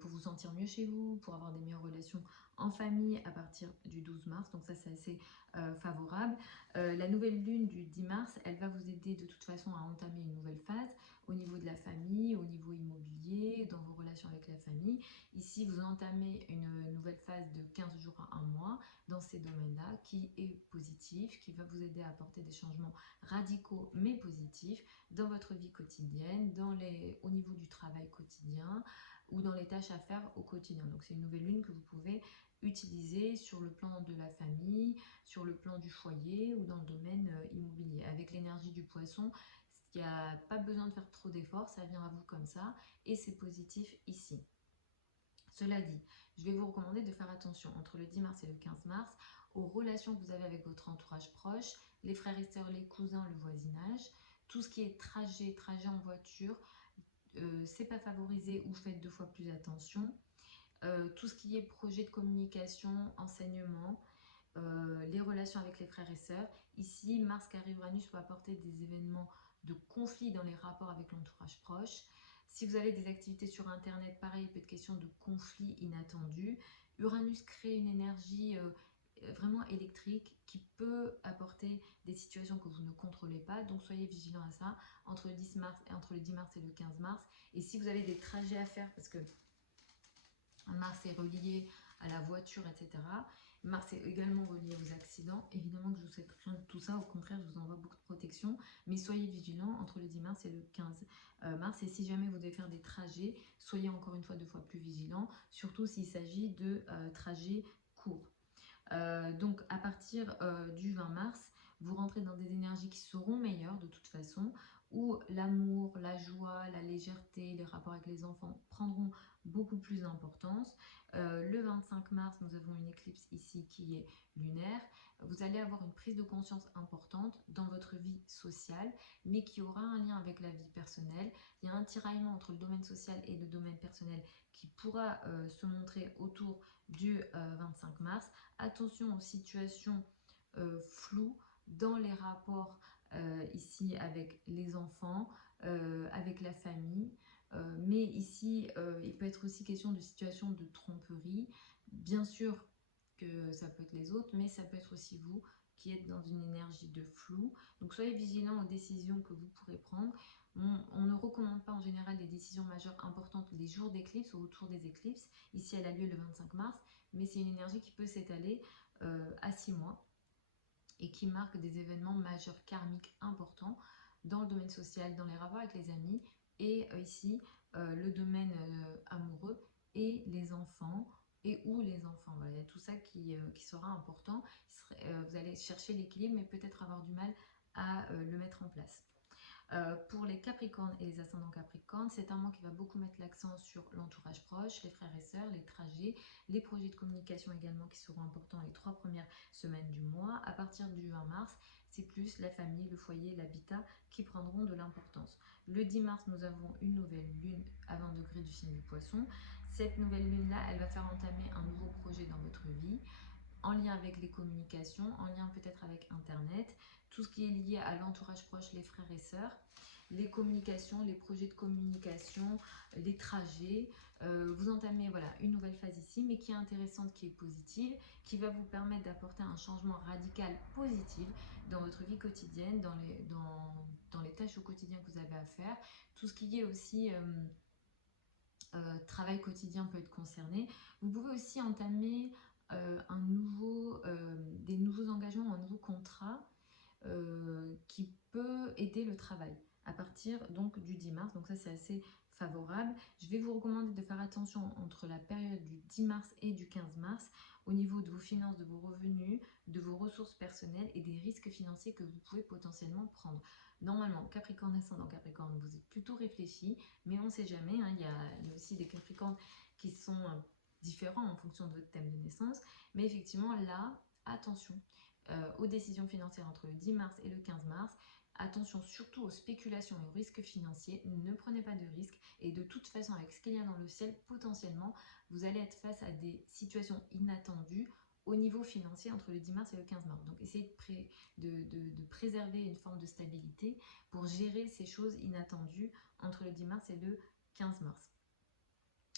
pour vous sentir mieux chez vous, pour avoir des meilleures relations en famille à partir du 12 mars. Donc ça, c'est assez favorable. La nouvelle lune du 10 mars, elle va vous aider de toute façon à entamer une nouvelle phase au niveau de la famille, au niveau immobilier, dans vos relations avec la famille. Ici, vous entamez une nouvelle phase de 15 jours à 1 mois dans ces domaines-là qui est positif, qui va vous aider à apporter des changements radicaux mais positifs dans votre vie quotidienne, au niveau du travail quotidien ou dans les tâches à faire au quotidien. Donc c'est une nouvelle lune que vous pouvez utiliser sur le plan de la famille, sur le plan du foyer ou dans le domaine immobilier. Avec l'énergie du poisson, il n'y a pas besoin de faire trop d'efforts, ça vient à vous comme ça et c'est positif ici. Cela dit, je vais vous recommander de faire attention entre le 10 mars et le 15 mars aux relations que vous avez avec votre entourage proche, les frères et sœurs, les cousins, le voisinage, tout ce qui est trajet en voiture, c'est pas favorisé ou faites 2 fois plus attention. Tout ce qui est projet de communication, enseignement, les relations avec les frères et sœurs. Ici, Mars carré Uranus peut apporter des événements de conflit dans les rapports avec l'entourage proche. Si vous avez des activités sur Internet, pareil, il peut être question de conflits inattendus. Uranus crée une énergie vraiment électrique qui peut apporter des situations que vous ne contrôlez pas. Donc soyez vigilants à ça entre le 10 mars et le 15 mars. Et si vous avez des trajets à faire, parce que Mars est relié à la voiture, etc. Mars est également relié aux accidents. Évidemment que je vous souhaite rien de tout ça, au contraire, je vous envoie beaucoup de protection. Mais soyez vigilants entre le 10 mars et le 15 mars. Et si jamais vous devez faire des trajets, soyez encore une fois 2 fois plus vigilants, surtout s'il s'agit de trajets courts. Donc à partir du 20 mars, vous rentrez dans des énergies qui seront meilleures de toute façon, où l'amour, la joie, la légèreté, les rapports avec les enfants prendront beaucoup plus d'importance. Le 25 mars, nous avons une éclipse ici qui est lunaire. Vous allez avoir une prise de conscience importante dans votre vie sociale, mais qui aura un lien avec la vie personnelle. Il y a un tiraillement entre le domaine social et le domaine personnel qui pourra se montrer autour du 25 mars. Attention aux situations floues dans les rapports ici avec les enfants, avec la famille. Mais ici, il peut être aussi question de situations de tromperie. Bien sûr que ça peut être les autres, mais ça peut être aussi vous qui êtes dans une énergie de flou. Donc soyez vigilants aux décisions que vous pourrez prendre. On ne recommande pas en général des décisions majeures importantes les jours d'éclipse ou autour des éclipses. Ici, elle a lieu le 25 mars, mais c'est une énergie qui peut s'étaler à 6 mois et qui marque des événements majeurs karmiques importants dans le domaine social, dans les rapports avec les amis et ici le domaine amoureux et les enfants et ou les enfants. Voilà, il y a tout ça qui sera important. Vous allez chercher l'équilibre, mais peut-être avoir du mal à le mettre en place. Pour les Capricornes et les ascendants Capricornes, c'est un mois qui va beaucoup mettre l'accent sur l'entourage proche, les frères et sœurs, les trajets, les projets de communication également qui seront importants les 3 premières semaines du mois. À partir du 20 mars, c'est plus la famille, le foyer, l'habitat qui prendront de l'importance. Le 10 mars, nous avons une nouvelle lune à 20 degrés du signe du Poisson. Cette nouvelle lune-là, elle va faire entamer un nouveau projet dans votre vie, en lien avec les communications, en lien peut-être avec Internet, tout ce qui est lié à l'entourage proche, les frères et sœurs, les communications, les projets de communication, les trajets. Vous entamez voilà, une nouvelle phase ici, mais qui est intéressante, qui est positive, qui va vous permettre d'apporter un changement radical positif dans votre vie quotidienne, dans les tâches au quotidien que vous avez à faire. Tout ce qui est aussi travail quotidien peut être concerné. Vous pouvez aussi entamer des nouveaux engagements, un nouveau contrat qui peut aider le travail à partir donc du 10 mars. Donc ça, c'est assez favorable. Je vais vous recommander de faire attention entre la période du 10 mars et du 15 mars au niveau de vos finances, de vos revenus, de vos ressources personnelles et des risques financiers que vous pouvez potentiellement prendre. Normalement, Capricorne ascendant Capricorne, vous êtes plutôt réfléchi, mais on ne sait jamais. Hein, il y a aussi des Capricornes qui sont différents en fonction de votre thème de naissance. Mais effectivement, là, attention aux décisions financières entre le 10 mars et le 15 mars. Attention surtout aux spéculations et aux risques financiers. Ne prenez pas de risques. Et de toute façon, avec ce qu'il y a dans le ciel, potentiellement, vous allez être face à des situations inattendues au niveau financier entre le 10 mars et le 15 mars. Donc, essayez de préserver une forme de stabilité pour gérer ces choses inattendues entre le 10 mars et le 15 mars.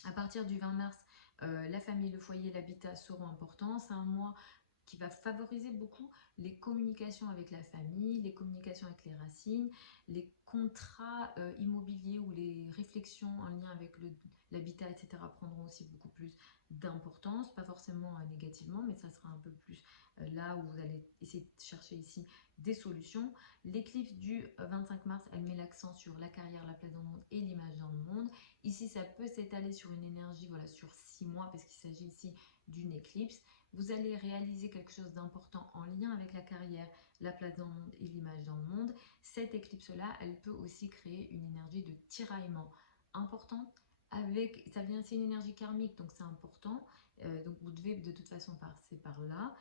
À partir du 20 mars, la famille, le foyer, l'habitat seront importants. C'est un mois qui va favoriser beaucoup les communications avec la famille, les communications avec les racines, les contrats immobiliers ou les réflexions en lien avec l'habitat, etc. prendront aussi beaucoup plus d'importance, pas forcément négativement, mais ça sera un peu plus là où vous allez essayer de chercher ici des solutions. L'éclipse du 25 mars, elle met l'accent sur la carrière, la place dans le monde et l'image dans le monde. Ici, ça peut s'étaler sur une énergie, voilà, sur 6 mois, parce qu'il s'agit ici d'une éclipse. Vous allez réaliser quelque chose d'important en lien avec la carrière, la place dans le monde et l'image dans le monde. Cette éclipse-là, elle peut aussi créer une énergie de tiraillement importante. C'est une énergie karmique, donc c'est important. Donc vous devez de toute façon passer par là.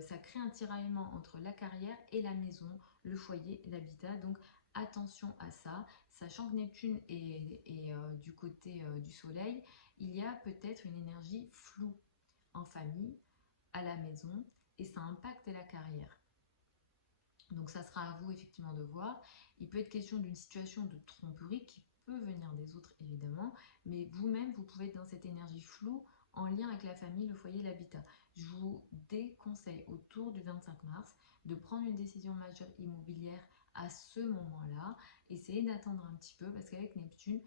Ça crée un tiraillement entre la carrière et la maison, le foyer, l'habitat. Donc attention à ça, sachant que Neptune est du côté du soleil, il y a peut-être une énergie floue en famille, à la maison, et ça impacte la carrière. Donc ça sera à vous effectivement de voir. Il peut être question d'une situation de tromperie qui peut venir des autres évidemment, mais vous-même vous pouvez être dans cette énergie floue en lien avec la famille, le foyer, l'habitat. Je vous déconseille autour du 25 mars de prendre une décision majeure immobilière à ce moment-là. Essayez d'attendre un petit peu parce qu'avec Neptune,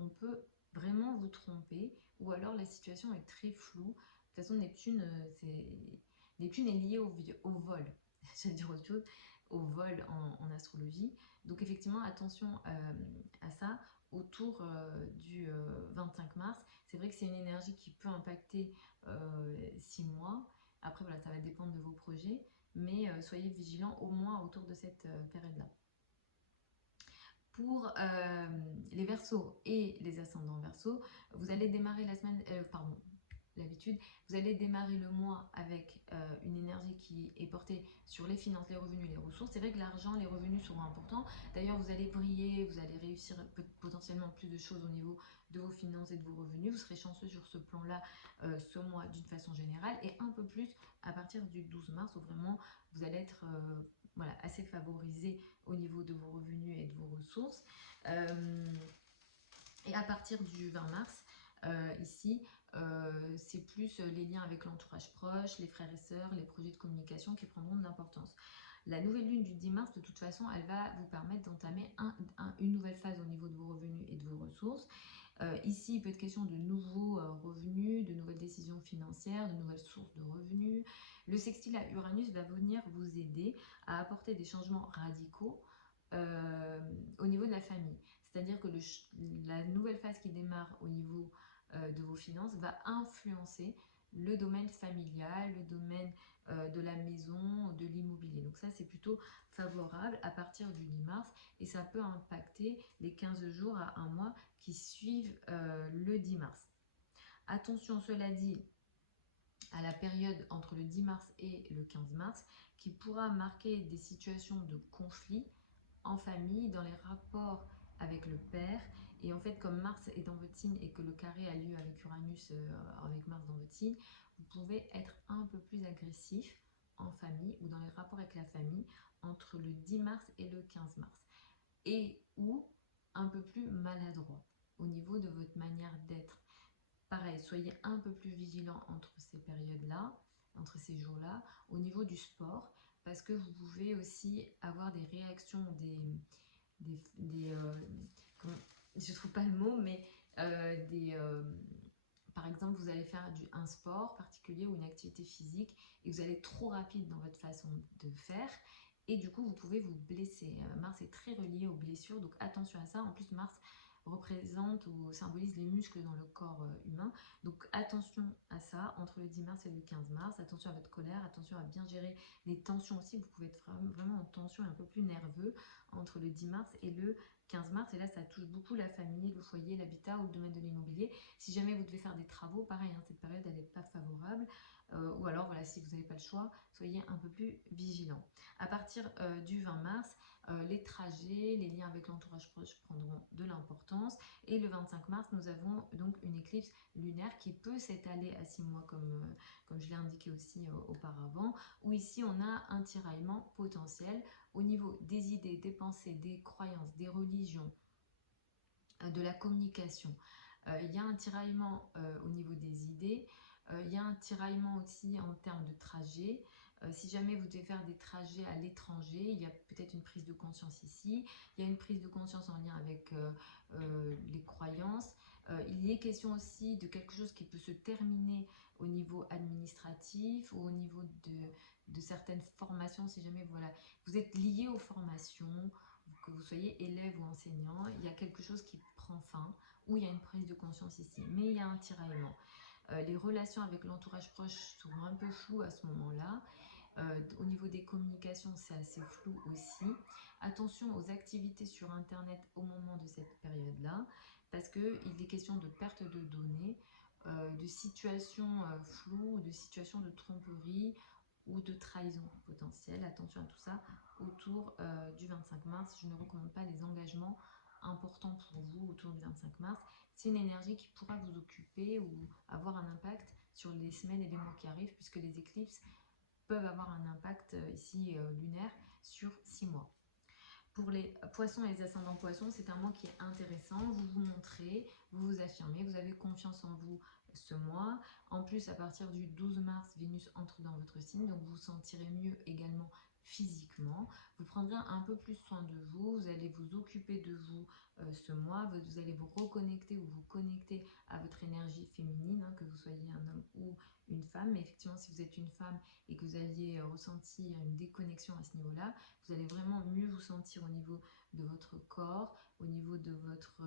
on peut vraiment vous tromper ou alors la situation est très floue. De toute façon, Neptune est lié au vol. J'allais dire autre chose, au vol en astrologie. Donc effectivement, attention à ça autour du 25 mars. C'est vrai que c'est une énergie qui peut impacter 6 mois. Après, voilà, ça va dépendre de vos projets, mais soyez vigilants au moins autour de cette période-là. Pour les Verseaux et les ascendants Verseaux, vous allez démarrer l'habitude, vous allez démarrer le mois avec une énergie qui est portée sur les finances, les revenus, les ressources. C'est vrai que l'argent, les revenus seront importants. D'ailleurs, vous allez briller, vous allez réussir potentiellement plus de choses au niveau de vos finances et de vos revenus. Vous serez chanceux sur ce plan-là ce mois d'une façon générale et un peu plus à partir du 12 mars où vraiment vous allez être voilà, assez favorisé au niveau de vos revenus et de vos ressources. Et à partir du 20 mars, ici, c'est plus les liens avec l'entourage proche, les frères et sœurs, les projets de communication qui prendront de l'importance. La nouvelle lune du 10 mars, de toute façon, elle va vous permettre d'entamer une nouvelle phase au niveau de vos revenus et de vos ressources. Ici, il peut être question de nouveaux revenus, de nouvelles décisions financières, de nouvelles sources de revenus. Le sextile à Uranus va venir vous aider à apporter des changements radicaux au niveau de la famille. C'est-à-dire que la nouvelle phase qui démarre au niveau de vos finances va influencer le domaine familial, le domaine de la maison, de l'immobilier. Donc ça, c'est plutôt favorable à partir du 10 mars et ça peut impacter les 15 jours à un mois qui suivent le 10 mars. Attention, cela dit, à la période entre le 10 mars et le 15 mars, qui pourra marquer des situations de conflit en famille, dans les rapports avec le père. Et en fait, comme Mars est dans votre signe et que le carré a lieu avec Uranus, avec Mars dans votre signe, vous pouvez être un peu plus agressif en famille ou dans les rapports avec la famille entre le 10 mars et le 15 mars. Et ou un peu plus maladroit au niveau de votre manière d'être. Pareil, soyez un peu plus vigilant entre ces périodes-là, entre ces jours-là, au niveau du sport, parce que vous pouvez aussi avoir des réactions, je trouve pas le mot, mais par exemple, vous allez faire un sport particulier ou une activité physique et vous allez être trop rapide dans votre façon de faire. Et du coup, vous pouvez vous blesser. Mars est très relié aux blessures, donc attention à ça. En plus, Mars représente ou symbolise les muscles dans le corps humain. Donc attention à ça entre le 10 mars et le 15 mars. Attention à votre colère, attention à bien gérer les tensions aussi. Vous pouvez être vraiment en tension et un peu plus nerveux entre le 10 mars et le 15 mars. Et là, ça touche beaucoup la famille, le foyer, l'habitat ou le domaine de l'immobilier. Si jamais vous devez faire des travaux, pareil, hein, cette période, elle n'est pas favorable. Ou alors, voilà, si vous n'avez pas le choix, soyez un peu plus vigilant. À partir du 20 mars, les trajets, les liens avec l'entourage proche prendront de l'importance. Et le 25 mars, nous avons donc une éclipse lunaire qui peut s'étaler à 6 mois, comme je l'ai indiqué aussi auparavant, où ici on a un tiraillement potentiel au niveau des idées, des pensées, des croyances, des religions, de la communication. Il y a un tiraillement au niveau des idées, il y a un tiraillement aussi en termes de trajet. Si jamais vous devez faire des trajets à l'étranger, il y a peut-être une prise de conscience ici. Il y a une prise de conscience en lien avec les croyances. Il est question aussi de quelque chose qui peut se terminer au niveau administratif ou au niveau de certaines formations. Si jamais voilà, vous êtes lié aux formations, que vous soyez élève ou enseignant, il y a quelque chose qui prend fin, où il y a une prise de conscience ici, mais il y a un tiraillement. Les relations avec l'entourage proche seront un peu floues à ce moment-là. Au niveau des communications, c'est assez flou aussi. Attention aux activités sur Internet au moment de cette période-là, parce qu'il est question de perte de données, de situations floues, de situations de tromperie ou de trahison potentielle. Attention à tout ça autour du 25 mars. Je ne recommande pas les engagements importants pour vous autour du 25 mars. C'est une énergie qui pourra vous occuper ou avoir un impact sur les semaines et les mois qui arrivent, puisque les éclipses peuvent avoir un impact ici lunaire sur 6 mois. Pour les poissons et les ascendants poissons, c'est un mois qui est intéressant. Vous vous montrez, vous vous affirmez, vous avez confiance en vous ce mois. En plus, à partir du 12 mars, Vénus entre dans votre signe, donc vous vous sentirez mieux également physiquement. Vous prendrez un peu plus soin de vous, vous allez vous occuper de vous ce mois, vous allez vous reconnecter ou vous connecter à votre énergie féminine, hein, que vous soyez un homme ou une femme. Mais effectivement, si vous êtes une femme et que vous aviez ressenti une déconnexion à ce niveau-là, vous allez vraiment mieux vous sentir au niveau de votre corps, au niveau de votre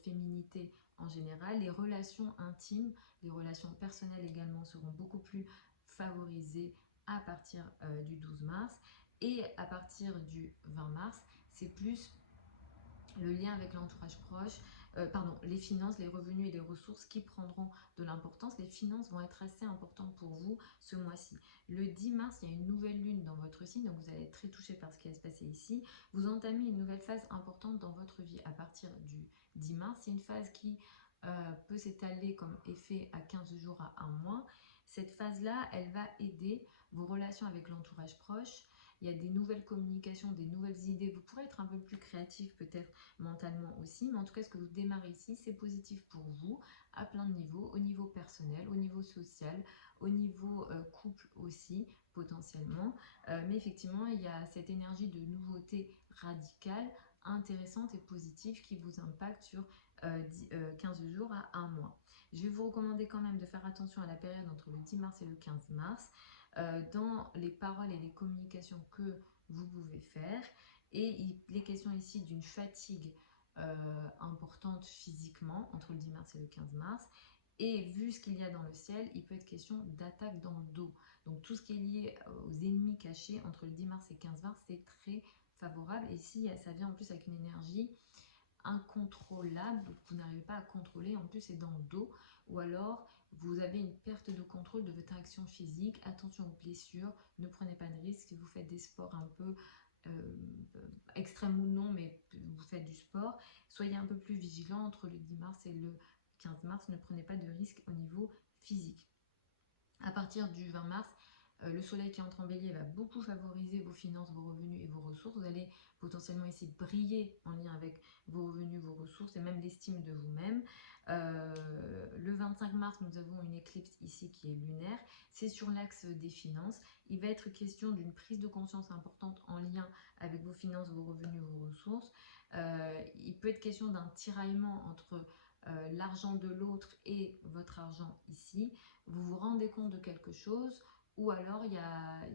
féminité en général. Les relations intimes, les relations personnelles également seront beaucoup plus favorisées à partir du 12 mars. Et à partir du 20 mars, c'est plus le lien avec l'entourage proche, les finances, les revenus et les ressources qui prendront de l'importance. Les finances vont être assez importantes pour vous ce mois-ci. Le 10 mars, il y a une nouvelle lune dans votre signe, donc vous allez être très touché par ce qui va se passer ici. Vous entamez une nouvelle phase importante dans votre vie à partir du 10 mars. C'est une phase qui peut s'étaler comme effet à 15 jours à un mois. Cette phase-là, elle va aider vos relations avec l'entourage proche. Il y a des nouvelles communications, des nouvelles idées. Vous pourrez être un peu plus créatif peut-être mentalement aussi, mais en tout cas, ce que vous démarrez ici, c'est positif pour vous à plein de niveaux, au niveau personnel, au niveau social, au niveau couple aussi, potentiellement. Mais effectivement, il y a cette énergie de nouveauté radicale, intéressante et positive qui vous impacte sur 15 jours à un mois. Je vais vous recommander quand même de faire attention à la période entre le 10 mars et le 15 mars dans les paroles et les communications que vous pouvez faire. Et il est question ici d'une fatigue importante physiquement entre le 10 mars et le 15 mars. Et vu ce qu'il y a dans le ciel, il peut être question d'attaque dans le dos. Donc tout ce qui est lié aux ennemis cachés entre le 10 mars et le 15 mars, c'est très favorable. Et si ça vient en plus avec une énergie incontrôlable, que vous n'arrivez pas à contrôler, en plus c'est dans le dos, ou alors vous avez une perte de contrôle de votre action physique, attention aux blessures, ne prenez pas de risques, si vous faites des sports un peu extrêmes ou non, mais vous faites du sport, soyez un peu plus vigilant entre le 10 mars et le 15 mars, ne prenez pas de risques au niveau physique. À partir du 20 mars, le soleil qui entre en bélier va beaucoup favoriser vos finances, vos revenus et vos ressources. Vous allez potentiellement ici briller en lien avec vos revenus, vos ressources et même l'estime de vous-même. Le 25 mars, nous avons une éclipse ici qui est lunaire. C'est sur l'axe des finances. Il va être question d'une prise de conscience importante en lien avec vos finances, vos revenus, vos ressources. Il peut être question d'un tiraillement entre l'argent de l'autre et votre argent ici. Vous vous rendez compte de quelque chose ou alors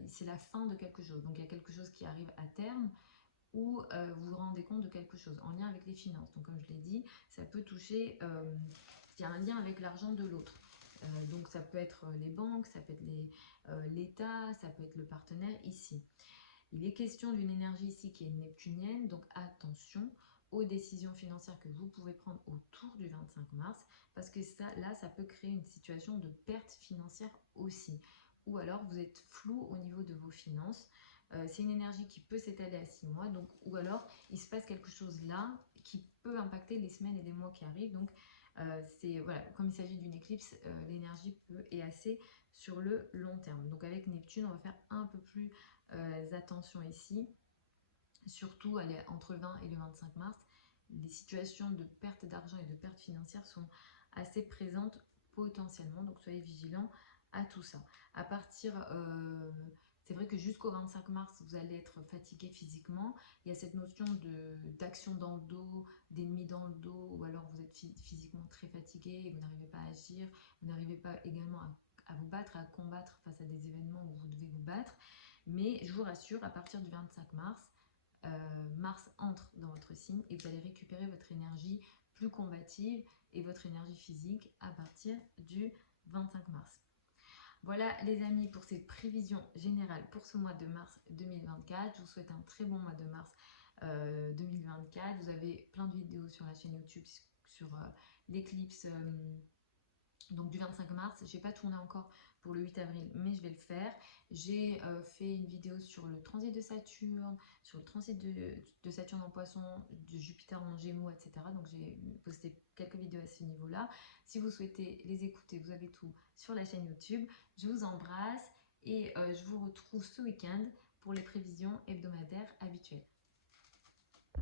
c'est la fin de quelque chose. Donc il y a quelque chose qui arrive à terme ou vous vous rendez compte de quelque chose en lien avec les finances. Donc comme je l'ai dit, ça peut toucher, il y a un lien avec l'argent de l'autre. Donc ça peut être les banques, ça peut être l'État, ça peut être le partenaire ici. Il est question d'une énergie ici qui est neptunienne, donc attention aux décisions financières que vous pouvez prendre autour du 25 mars, parce que là, ça peut créer une situation de perte financière aussi. Ou alors, vous êtes flou au niveau de vos finances. C'est une énergie qui peut s'étaler à 6 mois, donc, ou alors, il se passe quelque chose là qui peut impacter les semaines et les mois qui arrivent. Donc, voilà, comme il s'agit d'une éclipse, l'énergie est assez sur le long terme. Donc, avec Neptune, on va faire un peu plus attention ici, surtout entre le 20 et le 25 mars, les situations de perte d'argent et de perte financière sont assez présentes potentiellement, donc soyez vigilants à tout ça. À partir, c'est vrai que jusqu'au 25 mars, vous allez être fatigué physiquement, il y a cette notion d'action dans le dos, d'ennemis dans le dos, ou alors vous êtes physiquement très fatigué et vous n'arrivez pas à agir, vous n'arrivez pas également à vous battre, à combattre face à des événements où vous devez vous battre. Mais je vous rassure, à partir du 25 mars, Mars entre dans votre signe et vous allez récupérer votre énergie plus combative et votre énergie physique à partir du 25 mars. Voilà les amis pour ces prévisions générales pour ce mois de mars 2024. Je vous souhaite un très bon mois de mars 2024. Vous avez plein de vidéos sur la chaîne YouTube sur l'éclipse donc du 25 mars. Je n'ai pas tourné encore pour le 8 avril, mais je vais le faire. J'ai fait une vidéo sur le transit de Saturne, sur le transit de Saturne en Poisson, de Jupiter en Gémeaux, etc. Donc j'ai posté quelques vidéos à ce niveau-là. Si vous souhaitez les écouter, vous avez tout sur la chaîne YouTube. Je vous embrasse et je vous retrouve ce week-end pour les prévisions hebdomadaires habituelles.